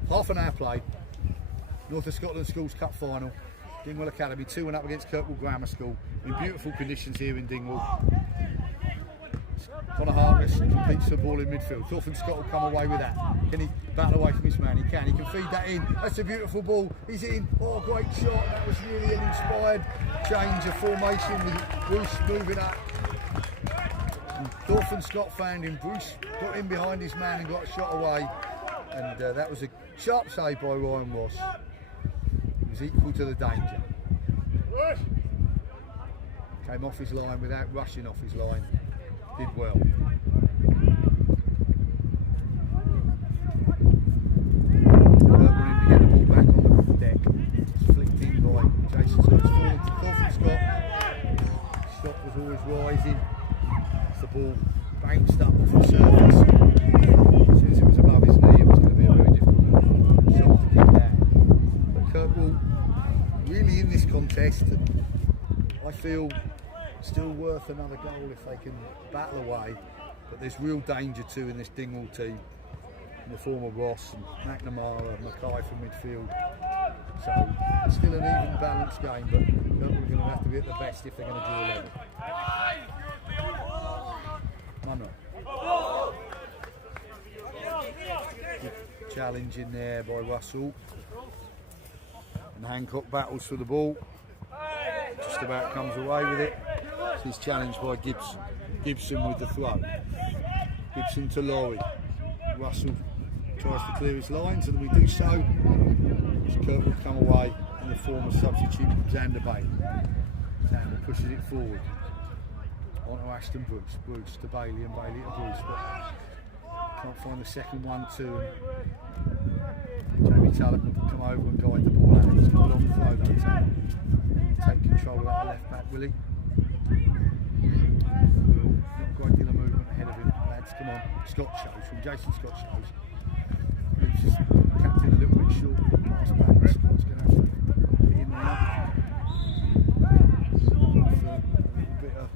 Half an hour played. North of Scotland Schools Cup final. Dingwall Academy 2-1 up against Kirkwall Grammar School in beautiful conditions here in Dingwall. Connor Harkness competes for the ball in midfield. Thorfinn Scott will come away with that. Can he battle away from his man? He can. He can feed that in. That's a beautiful ball. He's in. Oh, great shot. That was really an inspired change of formation with Bruce moving up. And Thorfinn Scott found him. Bruce got in behind his man and got a shot away. And that was a sharp save by Ryan Ross. He was equal to the danger. Came off his line without rushing off his line. Did well. We're in to get the ball back on the deck. It's flicked in by Jason Scott. It's fallen to Thorfinn Scott. Scott was always rising. As the ball bounced up off the surface. As soon as it was above his knee, it was going to be a very difficult shot to get down. But Kirkwall really in this contest, I feel still worth another goal if they can battle away, but there's real danger too in this Dingwall team in the form of Ross and McNamara and Mackay from midfield, so it's still an even balanced game, but we're going to have to be at the best if they're going to draw level. Munro. Good challenge in there by Russell, and Hancock battles for the ball, just about comes away with it. He's challenged by Gibson. Gibson with the throw. Gibson to Laurie. Russell tries to clear his lines, and we do so. Kirk will come away in the form of substitute Xander Bailey. Xander pushes it forward. On to Ashton Brooks. Brooks to Bailey and Bailey to Bruce. But can't find the second one too. Jamie Tullock will come over and guide the ball out. He's got a long throw though. Take control of that left back, will he? Not a great deal of movement ahead of him, lads. Come on, Scott shows from Jason Scott shows. He's just captain a little bit short. Pass back. Scott's going to have to get in there. A little bit of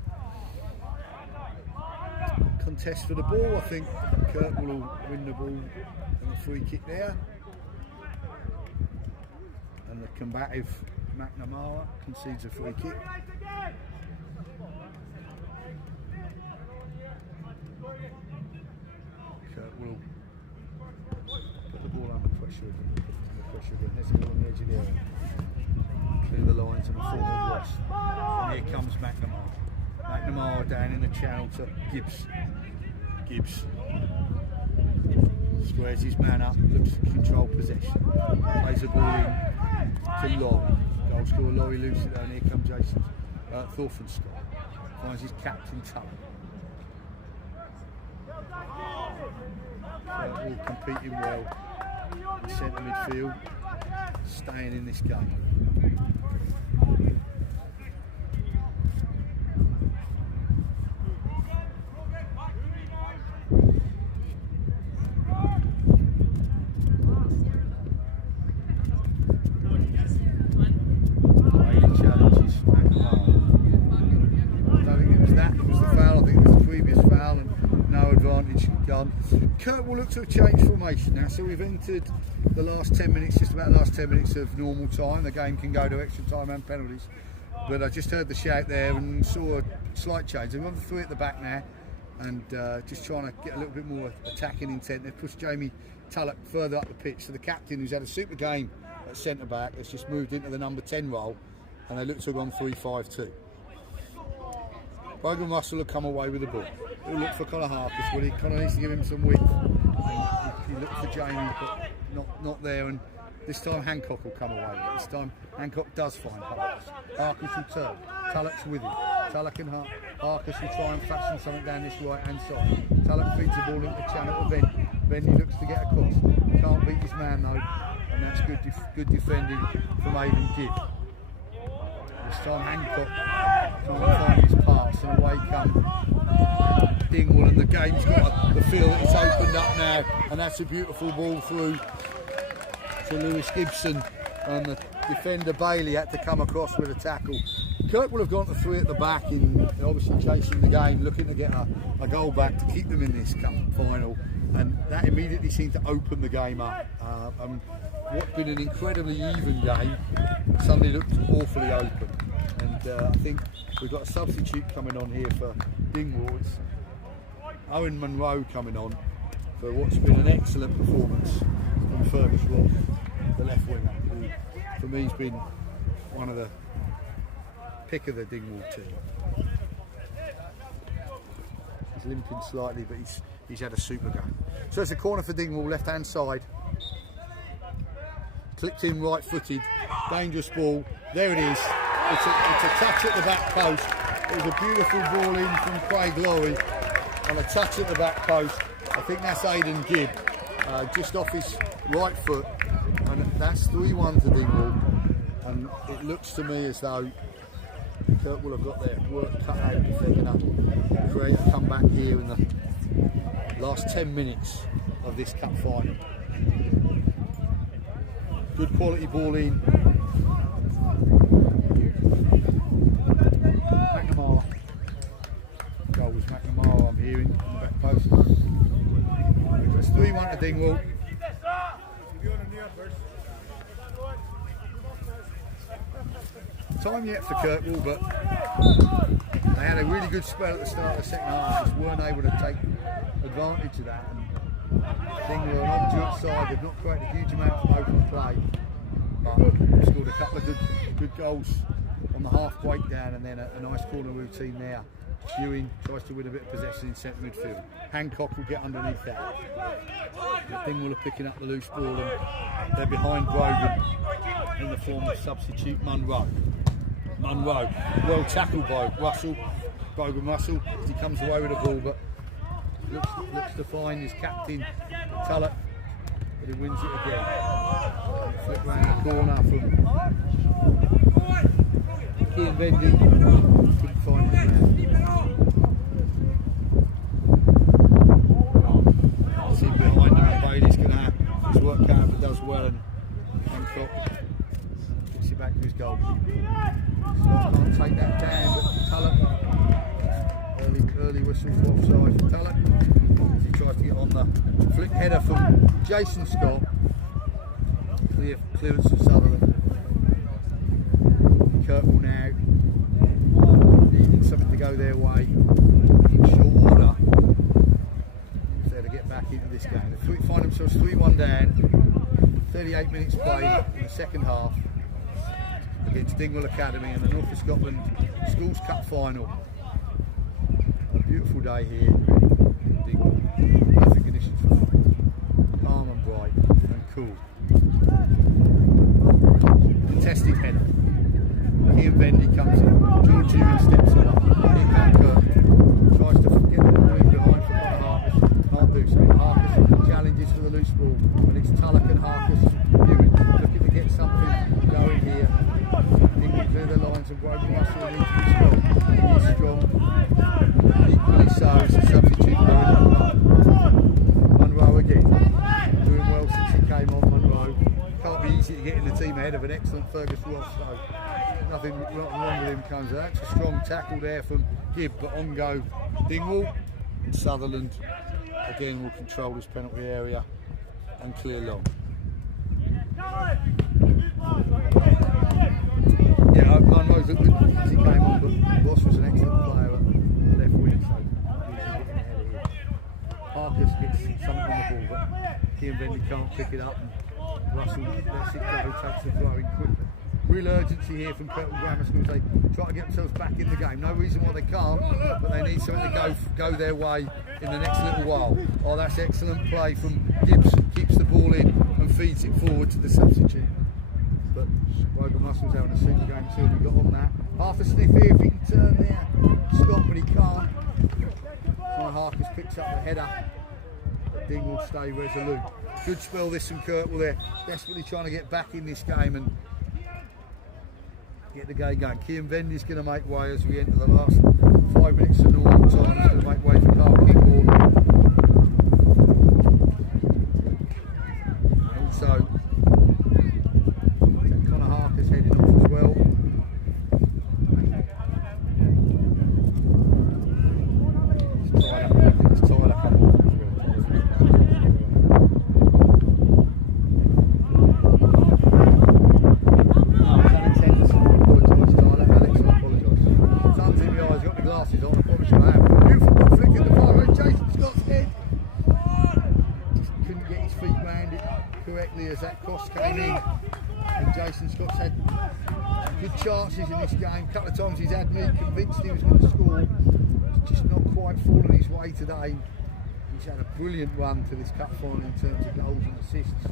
contest for the ball. I think Kirk will win the ball and the free kick there. And the combative McNamara concedes a free kick. Kirk will put the ball under pressure again. There's a ball on the edge of the area. Clear the lines and the form of Ross. And here comes McNamara. McNamara down in the channel to Gibbs. Gibbs squares his man up, looks to control possession. Plays the ball in to Laurie. Goal scorer Laurie loses it, and here comes Jason Thorfinn Scott. Finds his captain Tullock. All competing well in centre midfield, staying in this game. Kirk will look to have changed formation now, so we've entered the last 10 minutes, just about the last 10 minutes of normal time. The game can go to extra time and penalties, but I just heard the shout there and saw a slight change. They've gone for three at the back now, and just trying to get a little bit more attacking intent. They've pushed Jamie Tullock further up the pitch, so the captain, who's had a super game at centre back. It's just moved into the number 10 role, and they look to have gone 3-5-2. Brogan Russell will come away with the ball. He'll look for Conor Harkis. Well, he kind of needs to give him some width. He looked for Jamie, but not there. And this time Hancock will come away with it. This time Hancock does find Harkis. Harkis will turn. Tullock's with him. Tullock and Harkis will try and fashion something down this right hand side. Tullock feeds the ball into the channel to Vendy. Vendy looks to get across. Can't beat his man though. And that's good defending from Aidan Gibb. This time Hancock can't find his pass, and away come Dingwall, and the game's got the feel that it's opened up now, and that's a beautiful ball through to Lewis Gibson, and the defender Bailey had to come across with a tackle. Kirk will have gone to 3 at the back, in obviously chasing the game, looking to get a goal back to keep them in this cup final, and that immediately seemed to open the game up. What's been an incredibly even game suddenly looked awfully open, and I think we've got a substitute coming on here for Dingwall. It's Owen Munro coming on for what's been an excellent performance from Fergus Ross, the left winger, who for me has been one of the pick of the Dingwall team. He's limping slightly, but he's had a super game. So it's a corner for Dingwall, left hand side. Clipped in right footed, dangerous ball. There it is. It's a touch at the back post. It was a beautiful ball in from Craig Lowry, and a touch at the back post. I think that's Aidan Gibb, just off his right foot, and that's 3-1 to Dingwall. And it looks to me as though Kirk will have got their work cut out if they're going to create a comeback here in the last 10 minutes of this cup final. Good quality ball in. McNamara. Goal was McNamara, I'm hearing, on the back post. It's 3-1 to Dingwall. Time yet for Kirkwall, but they had a really good spell at the start of the second half, just weren't able to take advantage of that. Dingwall are an obdurate side, they've not created a huge amount of open play, but they've scored a couple of good goals on the half breakdown, and then a nice corner routine there. Ewing tries to win a bit of possession in centre midfield. Hancock will get underneath that. Dingwall are picking up the loose ball, and they're behind Brogan in the form of substitute Munro. Munro, well tackled by Russell, Brogan Russell, as he comes away with the ball, but looks to find his captain Tullock, but he wins it again. Flip round the corner from Ian Vendy, couldn't find his man. See behind him, and Bailey's going to have his work out, but does well, and Hancock gets it back to his goal. Can't take that down, but Tullock, early whistle for offside for Tullock. He tries to get on the flick header from Jason Scott. Clearance of Sutherland. Kirkwall now needing something to go their way in short order if they're to get back into this game. They find themselves 3-1 down, 38 minutes played in the second half against Dingwall Academy in the North of Scotland Schools Cup final. A beautiful day here in Dingwall. Perfect conditions for football. Calm and bright and cool. Contested header. Ian Vendy comes in. George Ewing steps in. Here comes Kirk. Tries to get the ball in behind for Conor Harkis. Can't do so. Harkis challenges for the loose ball, but it's Tullock and Harkis. Ewing looking to get something going here. Dingwall clear the lines and Brogan Russell needs to be strong. He's strong. Equally so as a substitute Munro again. Doing well since he came on, Munro. Can't be easy to get in the team ahead of an excellent Fergus Ross, so nothing wrong with him comes out. It's a strong tackle there from Gibb, but on go Dingwall, and Sutherland again will control this penalty area and clear long. Yeah, Munro's looked good as he came on, but Ross was an excellent player at left wing, so he's getting ahead of him. Harkis gets something on the ball, but Ian Vendy can't pick it up, and Russell lets it go, takes the throw in quickly. Real urgency here from Kirkwall Grammar School. They try to get themselves back in the game. No reason why they can't, but they need something to go their way in the next little while. Oh, that's excellent play from Gibson. Keeps the ball in and feeds it forward to the substitute. But Wogan Russell's having a super game too. He got on that. Half a sniff here if he can turn there. Stop, but he can't. My Harkers picks up the header. But Dingwall stay resolute. Good spell this from Kirkwall there. Desperately trying to get back in this game and get the game going. Kian Vendy's going to make way as we enter the last 5 minutes of normal time. He's going to make way for Carl Kinghorn. And also, Connor Harker's heading off as well. It's Tyler coming off as well. Glasses on, I promise you I have. Beautiful ball flick in the far right, Jason Scott's head. Just couldn't get his feet round it correctly as that cross came in. And Jason Scott's had good chances in this game. A couple of times he's had me convinced he was going to score. He's just not quite fallen his way today. He's had a brilliant run to this cup final in terms of goals and assists.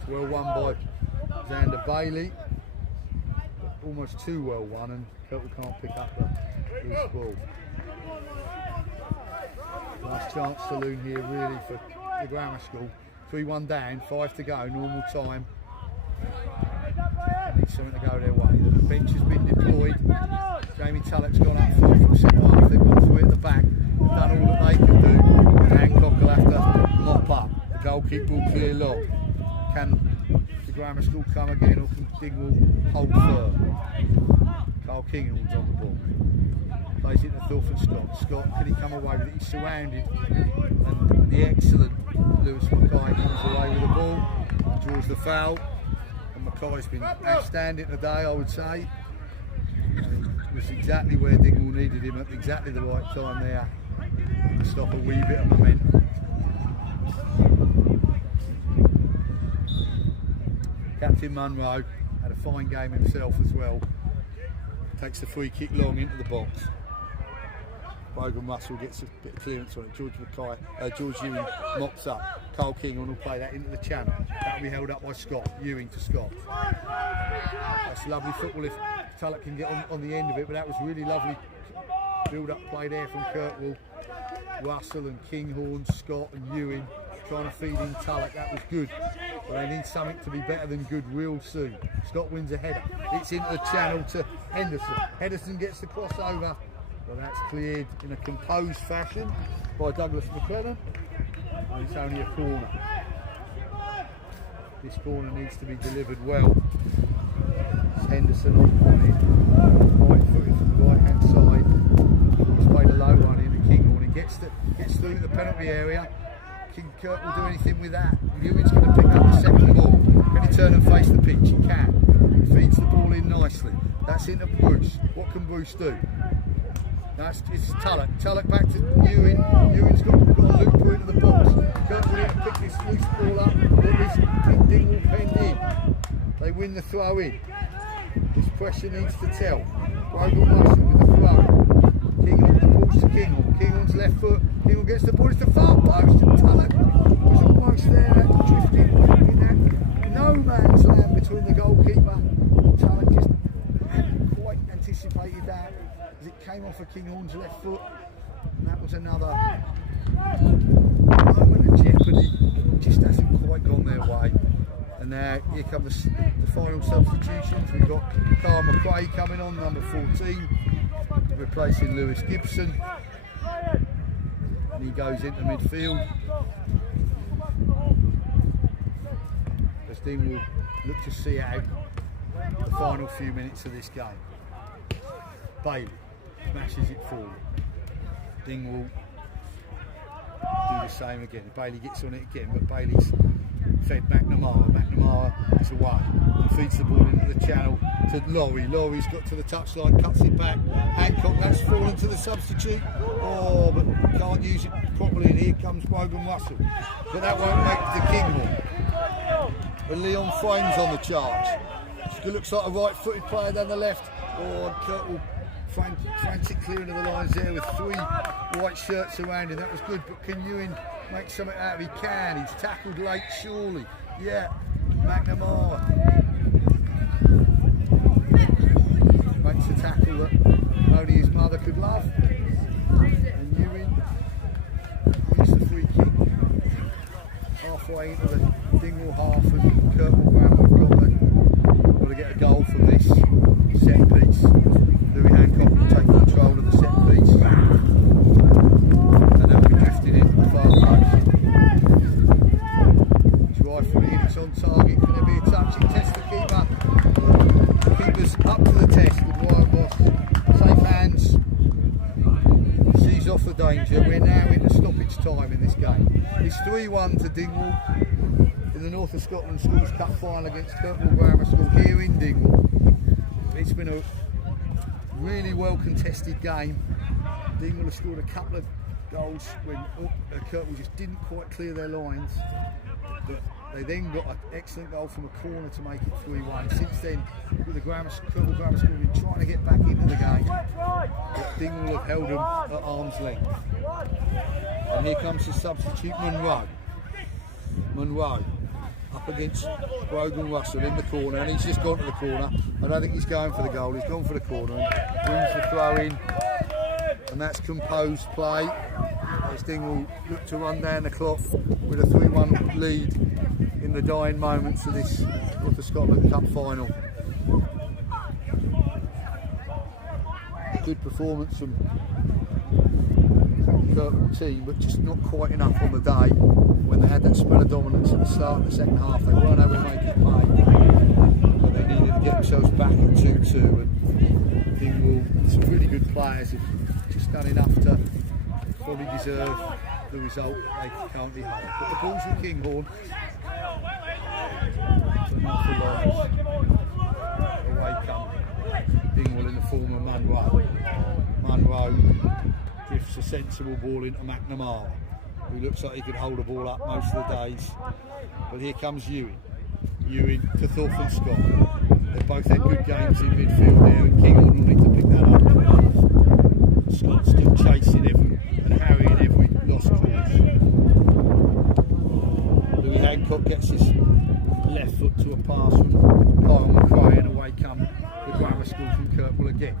It's well won by Xander Bailey. Almost too well won, and Kirkwall can't pick up the loose ball. Nice chance saloon here really for the grammar school. 3-1 down, 5 to go, normal time. Need something to go their way. The bench has been deployed. Jamie Tullock's gone up front from centre half. They've gone through at the back. They've done all that they can do. Hancock will have to mop up. The goalkeeper will clear long. Can the grammar school come again, or can Dingwall hold firm? Carl Kinghorn's on the ball. Plays it to Thorfinn Scott. Scott, can he come away with it? He's surrounded. And the excellent Lewis Mackay comes away with the ball, draws the foul. And Mackay's been outstanding today, I would say. And he was exactly where Dingwall needed him at exactly the right time there to stop a wee bit of momentum. Captain Munro had a fine game himself as well. Takes the free kick long into the box. Wogan Russell gets a bit of clearance on it. George Ewing mops up. Carl Kinghorn will play that into the channel. That will be held up by Scott. Ewing to Scott. That's lovely football if Tullock can get on the end of it, but that was really lovely build-up play there from Kirkwall. Russell and Kinghorn, Scott and Ewing trying to feed in Tullock. That was good. But they need something to be better than good real soon. Scott wins a header. It's into the channel to Henderson. Henderson gets the crossover. Well, that's cleared in a composed fashion by Douglas McLennan. And it's only a corner. This corner needs to be delivered well. It's Henderson on it. Right footed from the right hand side. He's played a low one into Kinghorn. He gets through the penalty area. Can Kirkwall do anything with that? Ewing's going to pick up the second ball. Can he turn and face the pitch? He can. He feeds the ball in nicely. That's into Bruce. What can Bruce do? It's Tullock. Tullock back to Ewing. Ewing's got a loop through into the box. Kirkwall need to pick this loose ball up. Or this Dingwall penned in. They win the throw in. This pressure needs to tell. Wogan Russell with the throw. Kinghorn, the ball's to Kinghorn. Kinghorn's left foot. Kinghorn gets the ball. It's the far post. And Tullock was almost there, drifting in that no man's land between the goalkeeper. Tullock just hadn't quite anticipated that as it came off of Kinghorn's left foot. And that was another moment of jeopardy. Just hasn't quite gone their way. And now here come the final substitutions. We've got Carl McRae coming on, number 14, replacing Lewis Gibson. And he goes into midfield. As Dean will look to see out the final few minutes of this game. Bailey smashes it forward. Ding will do the same again. Bailey gets on it again, but Bailey's fed McNamara. McNamara is away and feeds the ball into the channel to Laurie. Laurie's got to the touchline, cuts it back. Hancock, that's fallen to the substitute. Oh, but can't use it properly, and here comes Brogan Russell. But that won't make the Kinghorn. And Leon Frames on the charge. It looks like a right-footed player down the left. Oh, Kurt will frantic clearing of the lines there with 3 white shirts around him. That was good, but can Ewan make something out of it? He can. He's tackled late, surely. Yeah, McNamara makes a tackle that only his mother could love. And Ewan wins the free kick halfway into the Dingwall half, and Kurt Graham have got to get a goal from this set piece. Louis Hancock will take control of the set piece, and they'll be drifting in the far post. Try for it, it's on target. Can there be a touch? It tests the keeper. The keeper's up to the test with Wild Boss. Safe hands. Sees off the danger. We're now into stoppage time in this game. It's 3-1 to Dingwall in the North of Scotland Schools Cup final against Kirkwall Grammar School here in Dingwall. It's been a really well contested game. Dingwall have scored a couple of goals when Kirkwall just didn't quite clear their lines. But they then got an excellent goal from a corner to make it 3-1. Since then, with the Kirkwall Grammar School been trying to get back into the game, but Dingwall have held them at arm's length. And here comes the substitute Munro up against Brogan Russell in the corner, and he's just gone to the corner. I don't think he's going for the goal, he's gone for the corner and wins the throw in, and that's composed play as Dingwall look to run down the clock with a 3-1 lead in the dying moments of this North of Scotland Cup final. Good performance from the Kirkwall team, but just not quite enough on the day. When they had that spell of dominance at the start of the second half, they weren't able to make it pay, but they needed to get themselves back at 2-2, and Dingwall, some really good players, have just done enough to probably deserve the result they currently hold. But the ball's with Kinghorn. Away come Dingwall in the form of Munro. Munro drifts a sensible ball into McNamara, who looks like he could hold the ball up most of the days. But here comes Ewan to Thorfinn Scott. They've both had good games in midfield there, and Kinghorn will need to pick that up. Scott's still chasing and harrying every lost cause. Louis Hancock gets his left foot to a pass from Kyle McCray, and away come the Grammar School from Kirkwall again.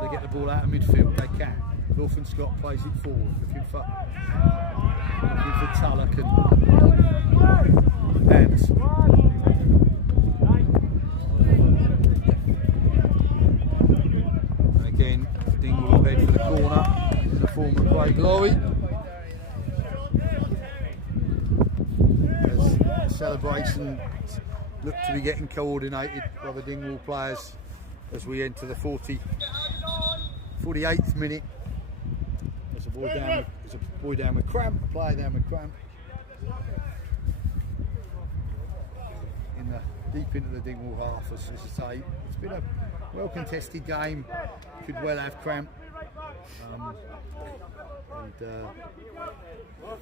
They get the ball out of midfield, they can. Thorfinn Scott plays it forward, looking for Tullock and Anderson. And again, Dingwall will head for the corner in the form of Craig Laurie. As celebrations look to be getting coordinated by the Dingwall players as we enter the 48th minute. There's a boy down with cramp, a player down with cramp. Deep into the Dingwall half, as I say. It's been a well contested game, could well have cramp.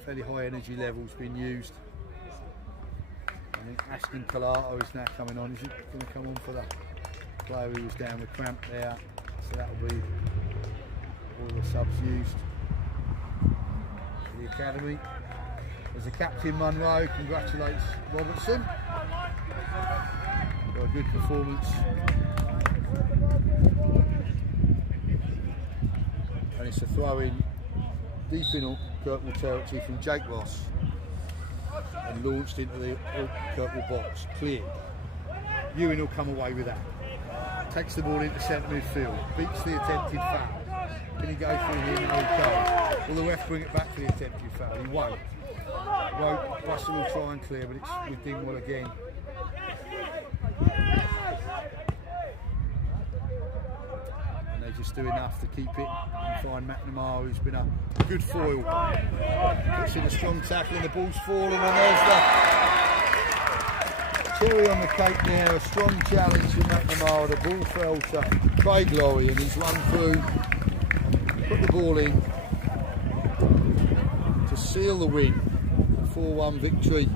Fairly high energy levels being used. I think Ashton Colato is now coming on. Is he going to come on for the player who was down with cramp there? So that'll be all the subs used for the academy. As the captain Munro congratulates Robertson. Got a good performance. And it's a throw in deep in Kirkwall territory from Jake Ross and launched into the Kirkwall box, cleared. Ewan will come away with that. Takes the ball into centre midfield, beats the attempted foul. Can he go through here? No, he can't. Will the ref bring it back for the attempted foul? He won't. Russell will try and clear, but it's with Dingwall again. And they just do enough to keep it and find McNamara, who's been a good foil. Puts in a strong tackle and the ball's fallen, and there's the cherry on the cake there. A strong challenge from McNamara. The ball fell to Craig Laurie, and he's run through put the ball in to seal the win. 4-1 victory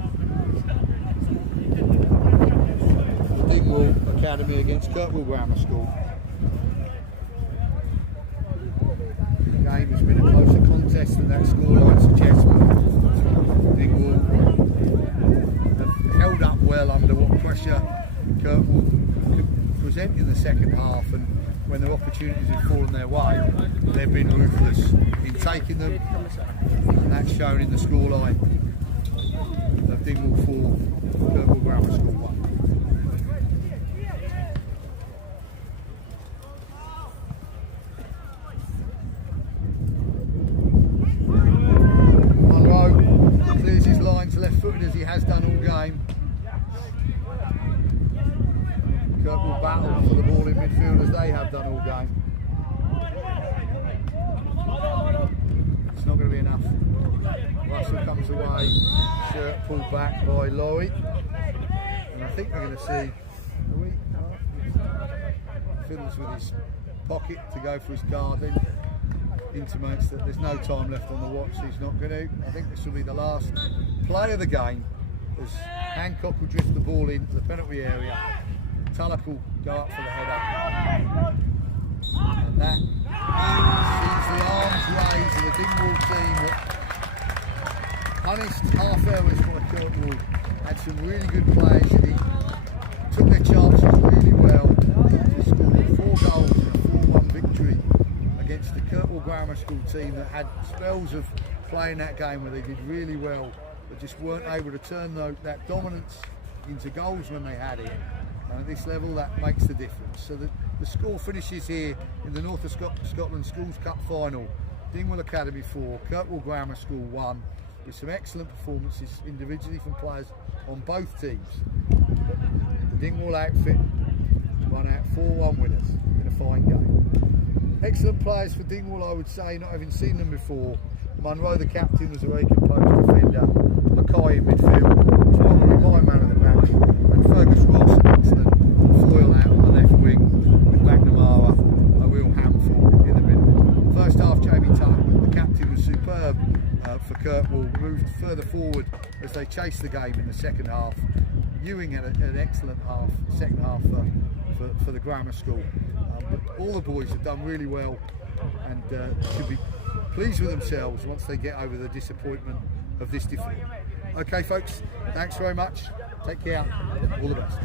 for Dingwall Academy against Kirkwall Grammar School. The game has been a closer contest than that scoreline suggests. Dingwall have held up well under what pressure Kirkwall could present in the second half, and when their opportunities have fallen their way, they've been ruthless in taking them, and that's shown in the scoreline of Dingwall 4, Kirkwall Grammar School 1. Clears his lines left-footed as he has done all game. Kirkwall battle for the ball in midfield as they have done all game. It's not going to be enough. Russell comes away, shirt pulled back by Lloyd, and I think we're going to see fiddles with his pocket to go for his card. Then intimates that there's no time left on the watch. He's not going to. I think this will be the last play of the game as Hancock will drift the ball into the penalty area. Tulloch will go up for the header, and that sees the arms raised of the Dingwall team that punished half hours by Kirkwall. Had some really good players, and he took their chances really well to score 4 goals in a 4-1 victory against the Kirkwall Grammar School team that had spells of playing that game where they did really well, but just weren't able to turn that dominance into goals when they had it. And at this level, that makes the difference. So the score finishes here in the North of Scotland Schools Cup final. Dingwall Academy 4, Kirkwall Grammar School 1, with some excellent performances individually from players on both teams. The Dingwall outfit run out 4-1 winners in a fine game. Excellent players for Dingwall, I would say, not having seen them before. Munro, the captain, was a very composed defender. Mackay in midfield was probably my man of the match. And Fergus Ross, an excellent foil out on the left wing, with McNamara, a real handful in the middle. First half, Jamie Tulloch, the captain, was superb for Kirkwall, moved further forward as they chased the game in the second half. Ewing had an excellent second half for the grammar school. But all the boys have done really well and should be pleased with themselves once they get over the disappointment of this defeat. Okay folks, thanks very much, take care, all the best.